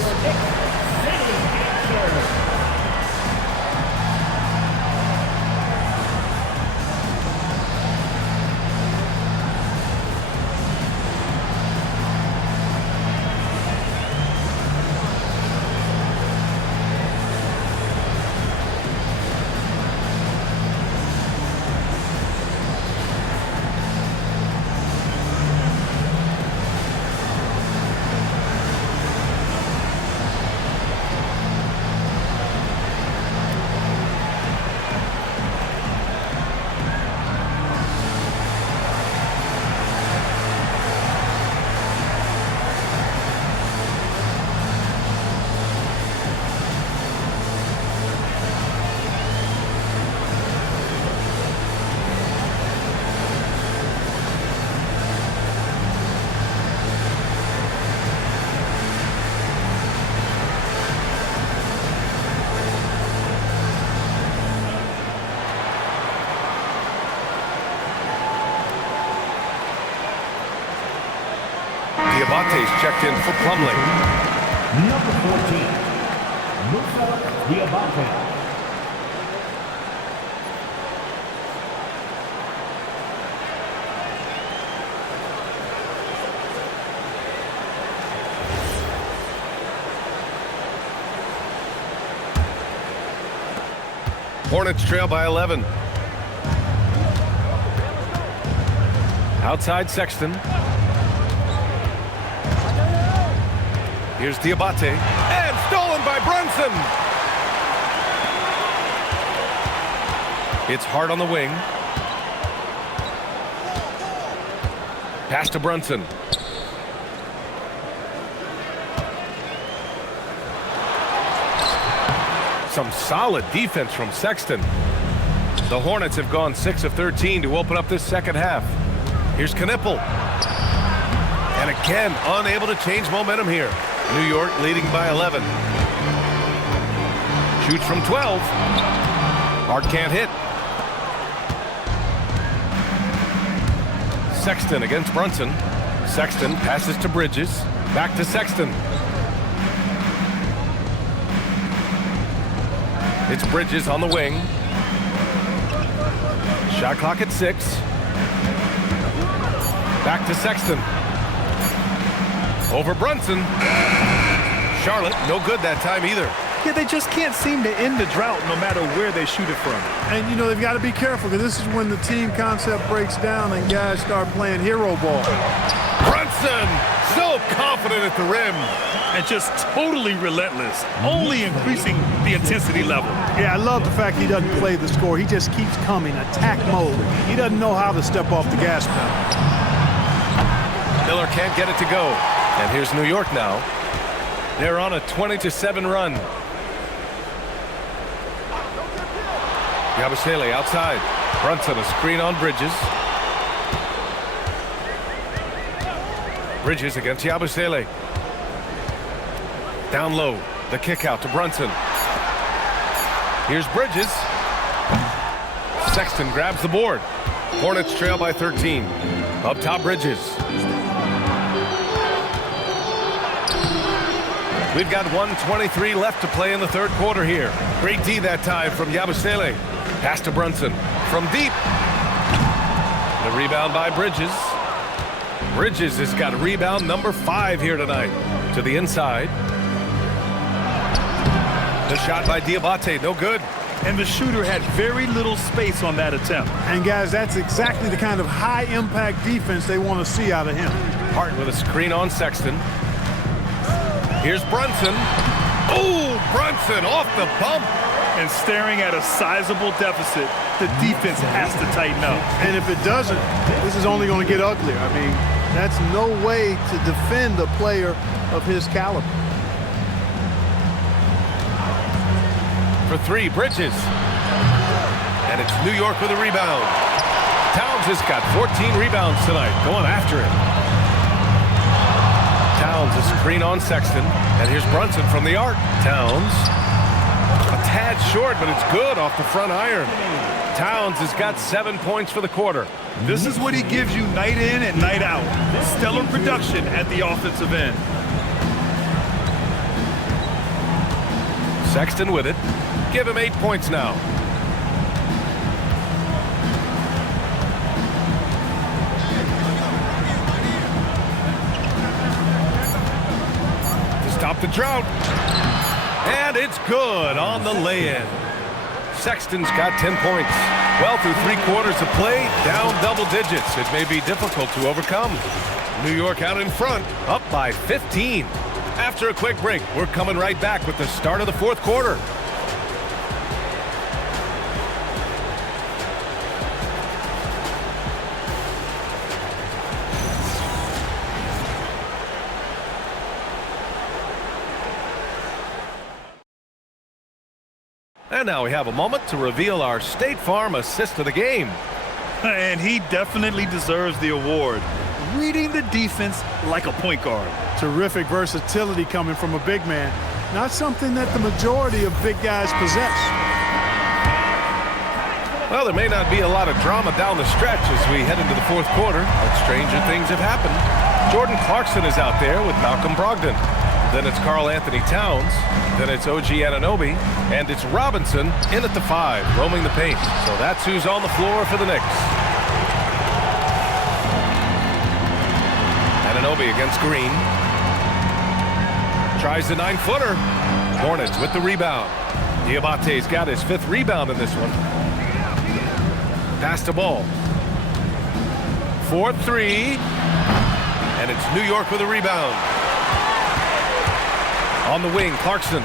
Diabate's checked in for Plumlee. Number 14, Musa Diabate. Hornets trail by 11. Outside Sexton. Here's Diabate. And stolen by Brunson. It's hard on the wing. Pass to Brunson. Some solid defense from Sexton. The Hornets have gone 6 of 13 to open up this second half. Here's Knipple. And again, unable to change momentum here. New York leading by 11. Shoots from 12. Hart can't hit. Sexton against Brunson. Sexton passes to Bridges. Back to Sexton. It's Bridges on the wing. Shot clock at 6. Back to Sexton. Over Brunson. Charlotte, no good that time either. Yeah, they just can't seem to end the drought no matter where they shoot it from. And, you know, they've got to be careful because this is when the team concept breaks down and guys start playing hero ball. Brunson, so confident at the rim. And just totally relentless, only increasing the intensity level. Yeah, I love the fact he doesn't play the score. He just keeps coming, attack mode. He doesn't know how to step off the gas pedal. Miller can't get it to go. And here's New York now. They're on a 20-7 run. Yabusele outside. Brunson, a screen on Bridges. Bridges against Yabusele. Down low, the kick out to Brunson. Here's Bridges. Sexton grabs the board. Hornets trail by 13. Up top, Bridges. We've got 1:23 left to play in the third quarter here. Great D that time from Yabusele. Pass to Brunson from deep. The rebound by Bridges. Bridges has got rebound number 5 here tonight. To the inside. The shot by Diabate, no good. And the shooter had very little space on that attempt. And, guys, that's exactly the kind of high-impact defense they want to see out of him. Hart with a screen on Sexton. Here's Brunson. Oh, Brunson off the bump. And staring at a sizable deficit, the defense has to tighten up. And if it doesn't, this is only going to get uglier. I mean, that's no way to defend a player of his caliber. For 3, Bridges. And it's New York with a rebound. Towns has got 14 rebounds tonight, going after it. Towns a screen on Sexton. And here's Brunson from the arc. Towns. A tad short, but it's good off the front iron. Towns has got 7 points for the quarter. This is what he gives you night in and night out. Stellar production at the offensive end. Sexton with it. Give him 8 points now. To stop the drought. And it's good on the lay-in. Sexton's got 10 points. Well, through 3 quarters of play, down double digits. It may be difficult to overcome. New York out in front, up by 15. After a quick break, we're coming right back with the start of the fourth quarter. And now we have a moment to reveal our State Farm assist of the game. And he definitely deserves the award. Reading the defense like a point guard. Terrific versatility coming from a big man. Not something that the majority of big guys possess. Well, there may not be a lot of drama down the stretch as we head into the fourth quarter, but stranger things have happened. Jordan Clarkson is out there with Malcolm Brogdon. Then it's Karl Anthony Towns. Then it's OG Anunoby. And it's Robinson in at the 5, roaming the paint. So that's who's on the floor for the Knicks. Anunoby against Green. Tries the 9-footer. Hornets with the rebound. Diabate's got his 5th rebound in this one. Pass to Ball. 4-3. And it's New York with a rebound. On the wing, Clarkson.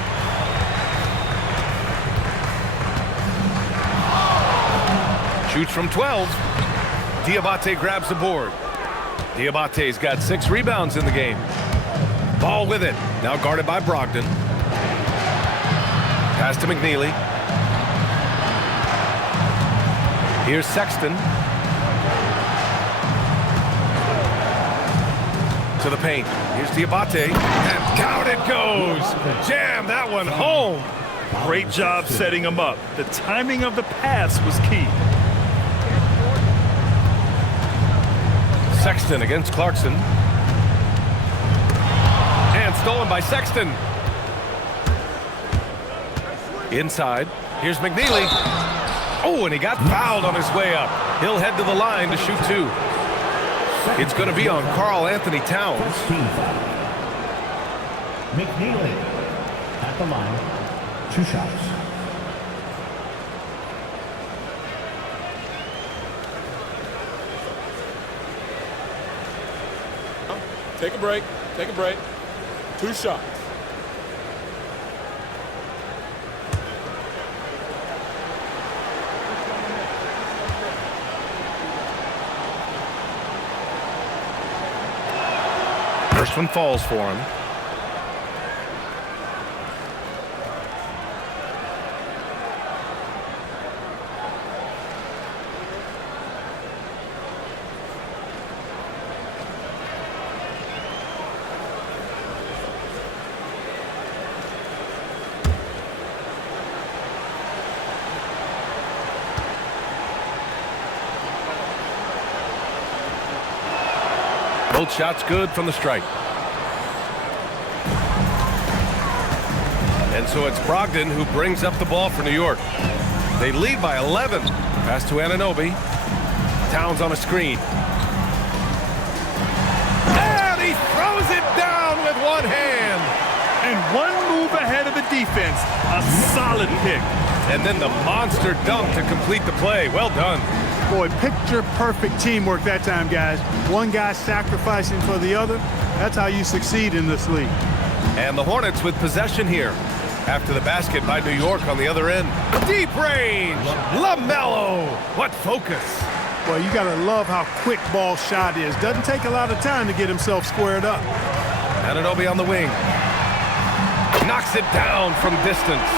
Shoots from 12. Diabate grabs the board. Diabate's got 6 rebounds in the game. Ball with it. Now guarded by Brogdon. Pass to McNeely. Here's Sexton. To the paint. Here's Diabate. And down it goes. Jam that one home. Great job setting him up. The timing of the pass was key. Sexton against Clarkson. And stolen by Sexton. Inside. Here's McNeely. Oh, and he got fouled on his way up. He'll head to the line to shoot 2. It's going to be on Karl Anthony Towns. McNeely at the line. 2 shots. Take a break. Take a break. 2 shots. First one falls for him. Both shots good from the stripe. And so it's Brogdon who brings up the ball for New York. They lead by 11. Pass to Anunoby. Towns on a screen. And he throws it down with one hand. And one move ahead of the defense. A solid pick. And then the monster dunk to complete the play. Well done. Boy, picture-perfect teamwork that time, guys. One guy sacrificing for the other. That's how you succeed in this league. And the Hornets with possession here. After the basket by New York on the other end. Deep range. LaMelo. What focus. Well, you got to love how quick ball shot is. Doesn't take a lot of time to get himself squared up. Anunoby on the wing. Knocks it down from distance.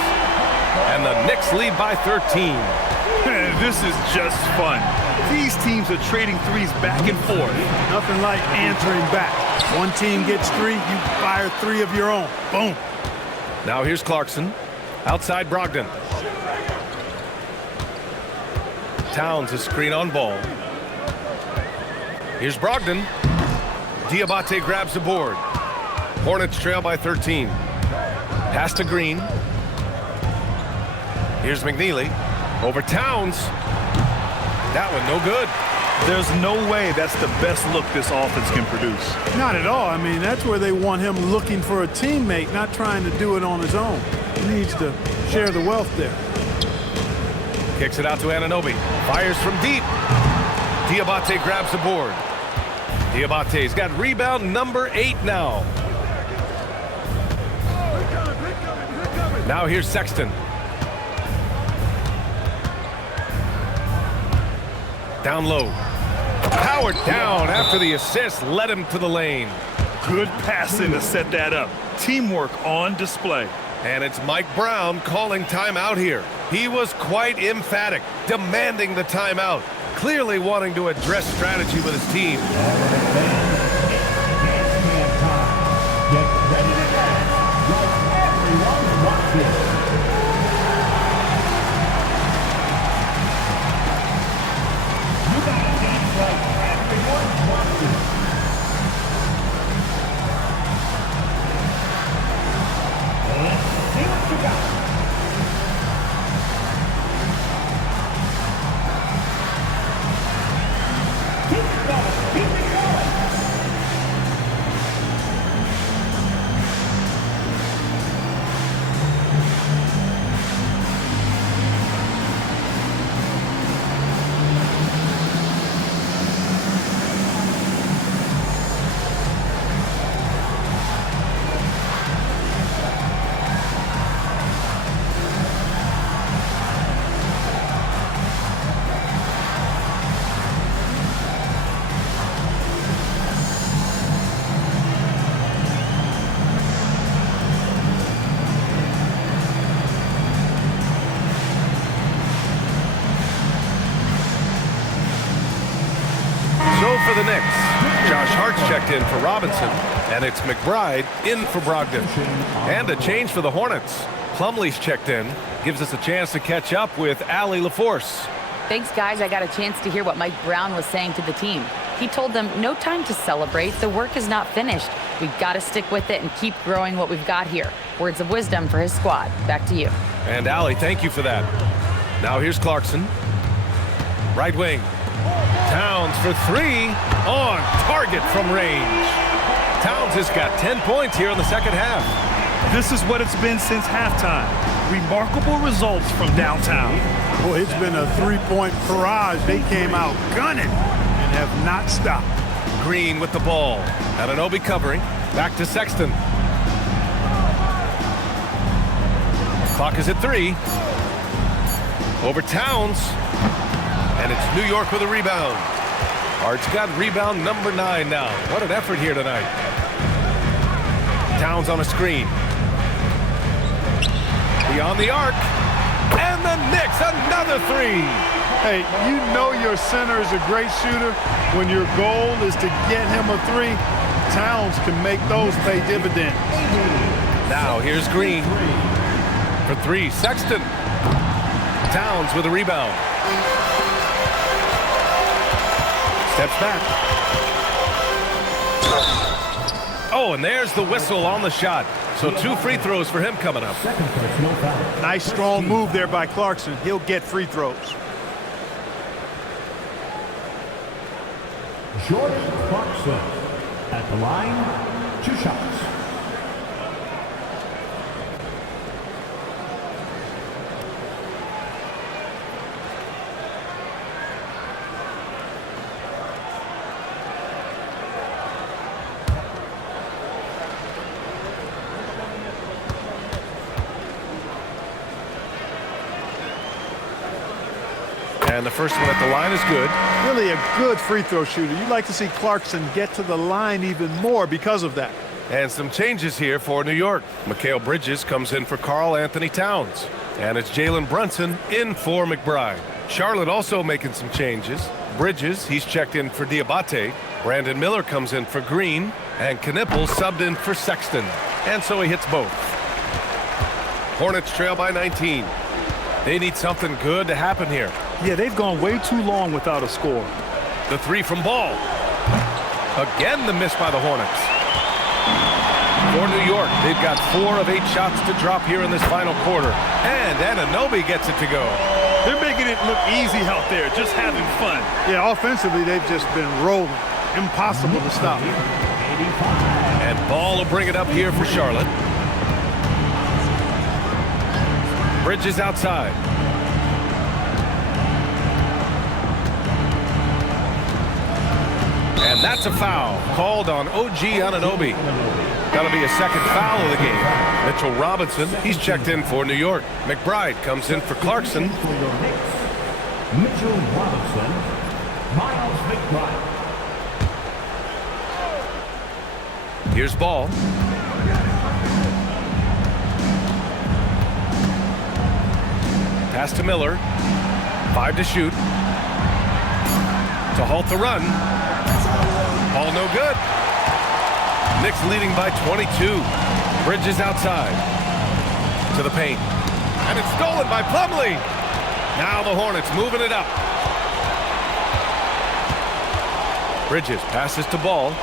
And the Knicks lead by 13. This is just fun. These teams are trading threes back and forth. Nothing like answering back. One team gets 3, you fire 3 of your own. Boom. Now here's Clarkson. Outside Brogdon. Towns a screen on ball. Here's Brogdon. Diabate grabs the board. Hornets trail by 13. Pass to Green. Here's McNeely. Over Towns. That one no good. There's no way that's the best look this offense can produce. Not at all. I mean, that's where they want him looking for a teammate, not trying to do it on his own. He needs to share the wealth there. Kicks it out to Anunoby. Fires from deep. Diabate grabs the board. Diabate's got rebound number 8 now. Now here's Sexton. Down low. Powered down after the assist led him to the lane. Good passing to set that up. Teamwork on display. And it's Mike Brown calling timeout here. He was quite emphatic, demanding the timeout, clearly wanting to address strategy with his team. Get ready to dance like everyone's watching. You gotta dance like everyone's watching. Let's see what you got. Keep it going, keep it going. So for the Knicks, Josh Hart's checked in for Robinson, and it's McBride in for Brogdon. And a change for the Hornets. Plumlee's checked in, gives us a chance to catch up with Allie LaForce. Thanks, guys. I got a chance to hear what Mike Brown was saying to the team. He told them, no time to celebrate. The work is not finished. We've got to stick with it and keep growing what we've got here. Words of wisdom for his squad. Back to you. And Allie, thank you for that. Now here's Clarkson. Right wing. Towns for three. On target from range. Towns has got 10 points here in the second half. This is what it's been since halftime. Remarkable results from downtown. Boy, it's been a three-point barrage. They came out gunning and have not stopped. Green with the ball. Anunoby covering. Back to Sexton. Clock is at 3. Over Towns. And it's New York with a rebound. Hart's got rebound number 9 now. What an effort here tonight. Towns on a screen. Beyond the arc. And the Knicks, another 3. Hey, you know your center is a great shooter. When your goal is to get him a 3, Towns can make those pay dividends. Now here's Green. For 3, Sexton. Towns with a rebound. Steps back. Oh, and there's the whistle on the shot. So 2 free throws for him coming up. Nice strong move there by Clarkson. He'll get free throws. Jordan Clarkson at the line, 2 shots. And the first one at the line is good. Really a good free throw shooter. You'd like to see Clarkson get to the line even more because of that. And some changes here for New York. Mikal Bridges comes in for Karl Anthony Towns. And it's Jalen Brunson in for McBride. Charlotte also making some changes. Bridges, he's checked in for Diabate. Brandon Miller comes in for Green. And Knippel subbed in for Sexton. And so he hits both. Hornets trail by 19. They need something good to happen here. Yeah, they've gone way too long without a score. The 3 from Ball. Again, the miss by the Hornets. For New York, they've got 4 of 8 shots to drop here in this final quarter. And Anunoby gets it to go. They're making it look easy out there, just having fun. Yeah, offensively, they've just been rolling. Impossible to stop. And Ball will bring it up here for Charlotte. Bridges outside. And that's a foul called on OG Anunoby. That'll be a second foul of the game. Mitchell Robinson, he's checked in for New York. McBride comes in for Clarkson. Mitchell Robinson, Miles McBride. Here's Ball. Pass to Miller. 5 to shoot. To halt the run. Ball no good. Knicks leading by 22. Bridges outside. To the paint. And it's stolen by Plumlee. Now the Hornets moving it up. Bridges passes to Ball.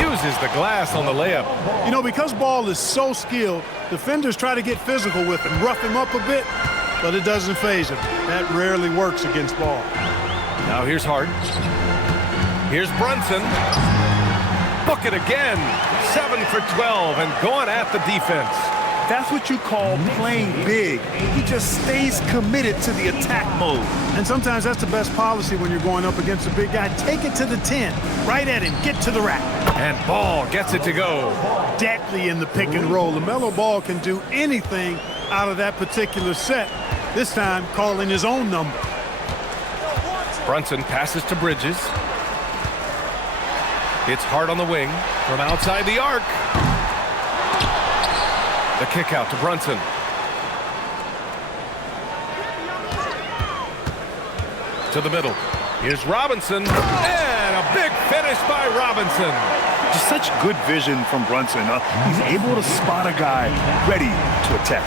Uses the glass on the layup. You know, because Ball is so skilled, defenders try to get physical with him, rough him up a bit, but it doesn't faze him. That rarely works against Ball. Now here's Hart. Here's Brunson. Book it again. 7 for 12 and going at the defense. That's what you call playing big. He just stays committed to the attack mode. And sometimes that's the best policy when you're going up against a big guy. Take it to the 10. Right at him. Get to the rack. And Ball gets it to go. Deadly in the pick and roll. LaMelo Ball can do anything out of that particular set. This time calling his own number. Brunson passes to Bridges. It's Hart on the wing from outside the arc. The kick out to Brunson. To the middle. Here's Robinson. And a big finish by Robinson. Just such good vision from Brunson. He's able to spot a guy ready to attack.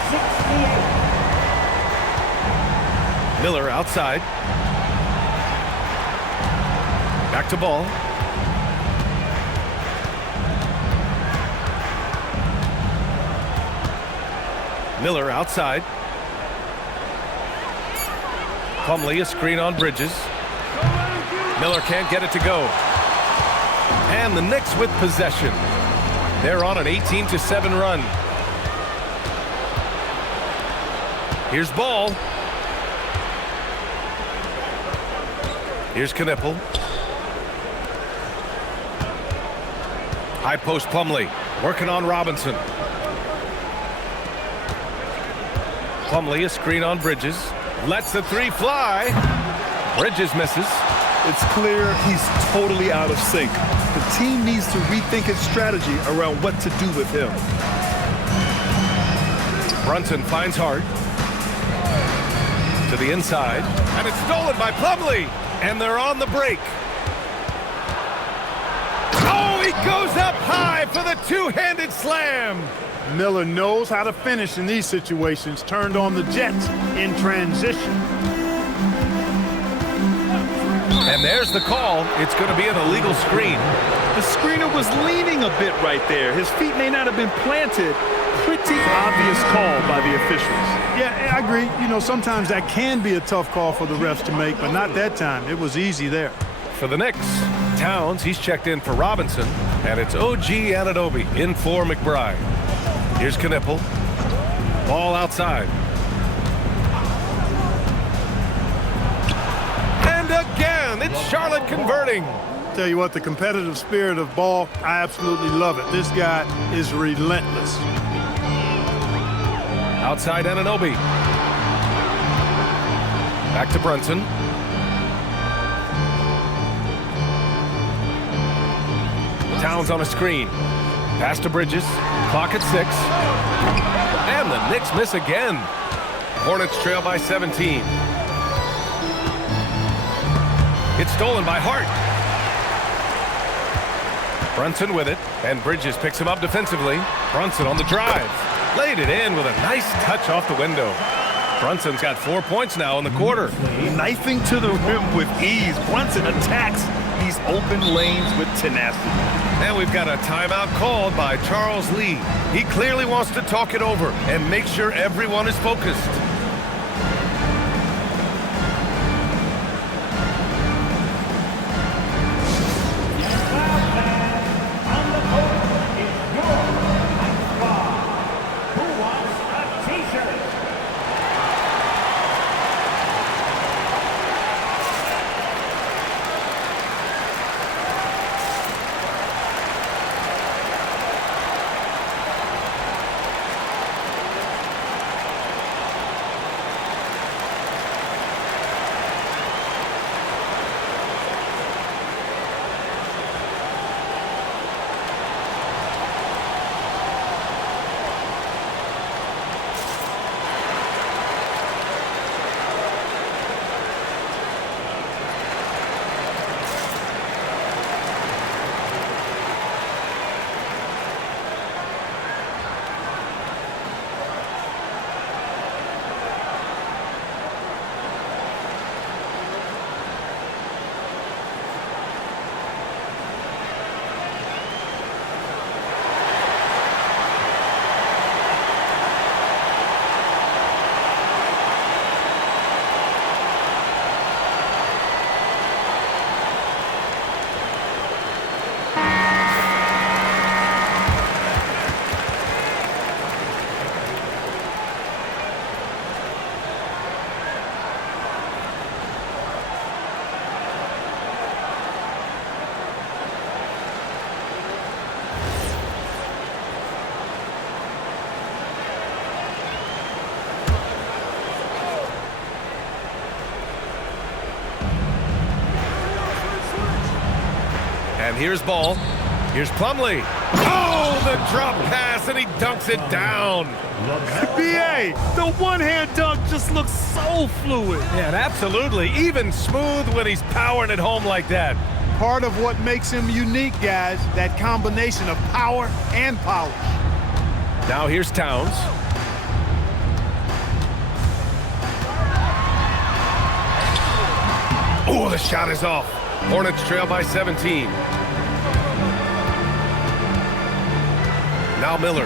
Miller outside. Back to Ball. Miller outside. Plumlee, a screen on Bridges. Miller can't get it to go. And the Knicks with possession. They're on an 18-7 run. Here's Ball. Here's Knippel. High post Plumlee. Working on Robinson. Plumlee, a screen on Bridges. Lets the three fly. Bridges misses. It's clear he's totally out of sync. The team needs to rethink its strategy around what to do with him. Brunson finds Hart. To the inside. And it's stolen by Plumlee. And they're on the break. Oh, he goes up high for the two-handed slam. Miller knows how to finish in these situations. Turned on the Jets in transition. And there's the call. It's going to be an illegal screen. The screener was leaning a bit right there. His feet may not have been planted. Pretty obvious call by the officials. Yeah, I agree. You know, sometimes that can be a tough call for the refs to make, but not that time. It was easy there. For the Knicks, Towns, he's checked in for Robinson. And it's OG Anunoby in for McBride. Here's Knippel. Ball outside. And again, it's Charlotte converting. Tell you what, the competitive spirit of Ball, I absolutely love it. This guy is relentless. Outside Anunoby. Back to Brunson. Towns on a screen. Pass to Bridges. Clock at 6. And the Knicks miss again. Hornets trail by 17. It's stolen by Hart. Brunson with it, and Bridges picks him up defensively. Brunson on the drive. Laid it in with a nice touch off the window. Brunson's got 4 points now in the quarter. Knifing to the rim with ease. Brunson attacks these open lanes with tenacity. And we've got a timeout called by Charles Lee. He clearly wants to talk it over and make sure everyone is focused. And here's Ball. Here's Plumlee. Oh, the drop pass, and he dunks it down. B.A., the one-hand dunk just looks so fluid. Yeah, and absolutely. Even smooth when he's powering it home like that. Part of what makes him unique, guys, that combination of power and polish. Now here's Towns. Oh, the shot is off. Hornets trail by 17. Now Miller.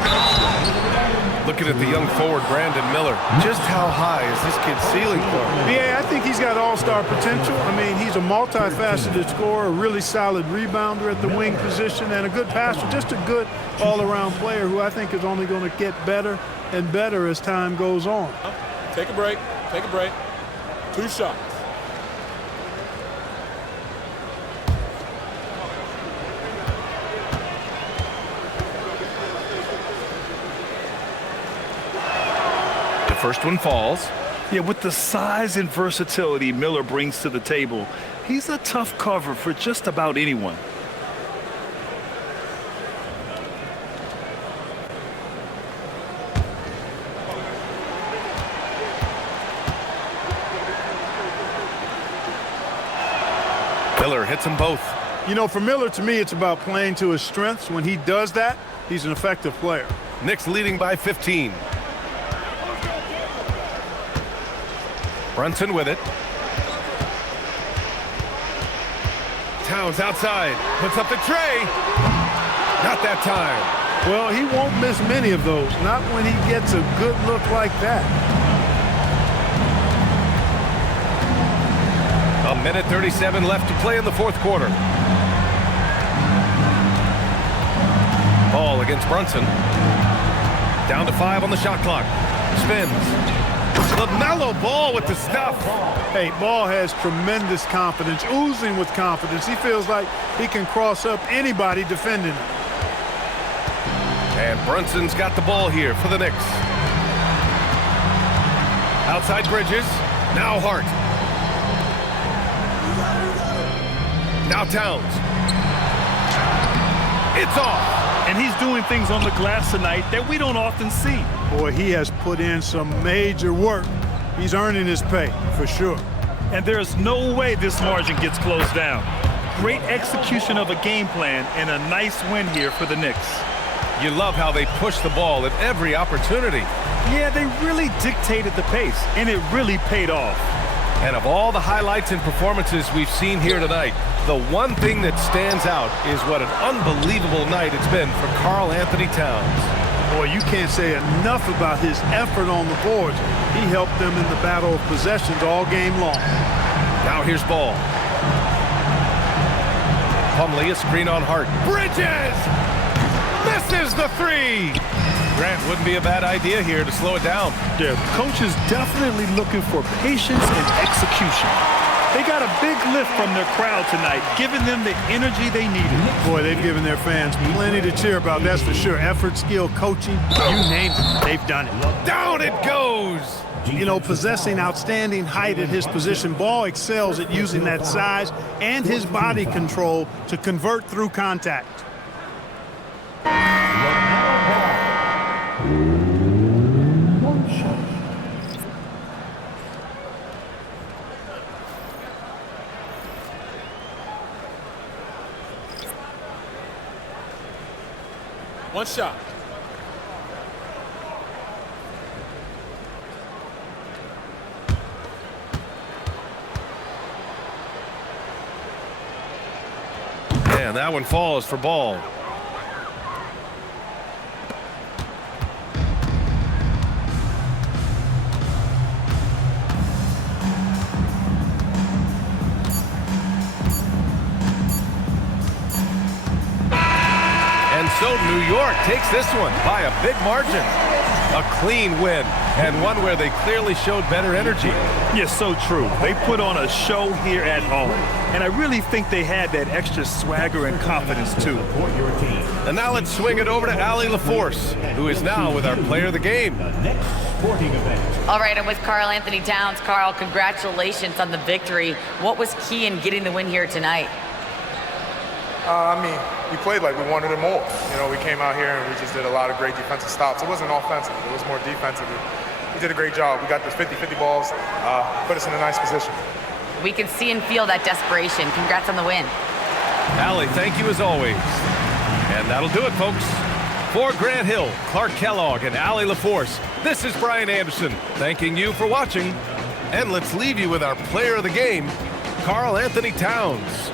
Looking at the young forward, Brandon Miller. Just how high is this kid's ceiling for him? Yeah, I think he's got all-star potential. I mean, he's a multifaceted scorer, a really solid rebounder at the wing position, and a good passer. Just a good all-around player who I think is only going to get better and better as time goes on. Take a break. Take a break. 2 shots. First one falls. Yeah, with the size and versatility Miller brings to the table, he's a tough cover for just about anyone. Miller hits them both. You know, for Miller, to me, it's about playing to his strengths. When he does that, he's an effective player. Knicks leading by 15. Brunson with it. Towns outside. Puts up the tray. Not that time. Well, he won't miss many of those. Not when he gets a good look like that. A minute 37 left to play in the fourth quarter. Ball against Brunson. Down to 5 on the shot clock. Spins. LaMelo Ball with the stuff. Hey, Ball has tremendous confidence, oozing with confidence. He feels like he can cross up anybody defending him. And Brunson's got the ball here for the Knicks. Outside Bridges. Now Hart. Now Towns. It's off. And he's doing things on the glass tonight that we don't often see. Boy, he has put in some major work. He's earning his pay, for sure. And there's no way this margin gets closed down. Great execution of a game plan and a nice win here for the Knicks. You love how they push the ball at every opportunity. Yeah, they really dictated the pace, and it really paid off. And of all the highlights and performances we've seen here tonight, the one thing that stands out is what an unbelievable night it's been for Karl Anthony Towns. Boy, you can't say enough about his effort on the boards. He helped them in the battle of possessions all game long. Now here's Ball. Plumlee, a screen on Hart. Bridges! Misses the 3! Grant, wouldn't be a bad idea here to slow it down. The coach is definitely looking for patience and execution. They got a big lift from their crowd tonight, giving them the energy they needed. Boy, they've given their fans plenty to cheer about, that's for sure. Effort, skill, coaching, you name it, they've done it. Down it goes! You know, possessing outstanding height at his position, Ball excels at using that size and his body control to convert through contact. One shot. And that one falls for Ball. And so New York takes this one by a big margin. A clean win, and one where they clearly showed better energy. Yes, so true. They put on a show here at home, and I really think they had that extra swagger and confidence, too. And now let's swing it over to Allie LaForce, who is now with our player of the game. All right, I'm with Karl Anthony Towns. Karl, congratulations on the victory. What was key in getting the win here tonight? I mean, we played like we wanted it more. You know, we came out here and we just did a lot of great defensive stops. It wasn't offensive. It was more defensive. We did a great job. We got those 50-50 balls, put us in a nice position. We can see and feel that desperation. Congrats on the win. Allie, thank you as always. And that'll do it, folks. For Grant Hill, Clark Kellogg, and Allie LaForce, this is Brian Anderson thanking you for watching. And let's leave you with our player of the game, Karl Anthony Towns.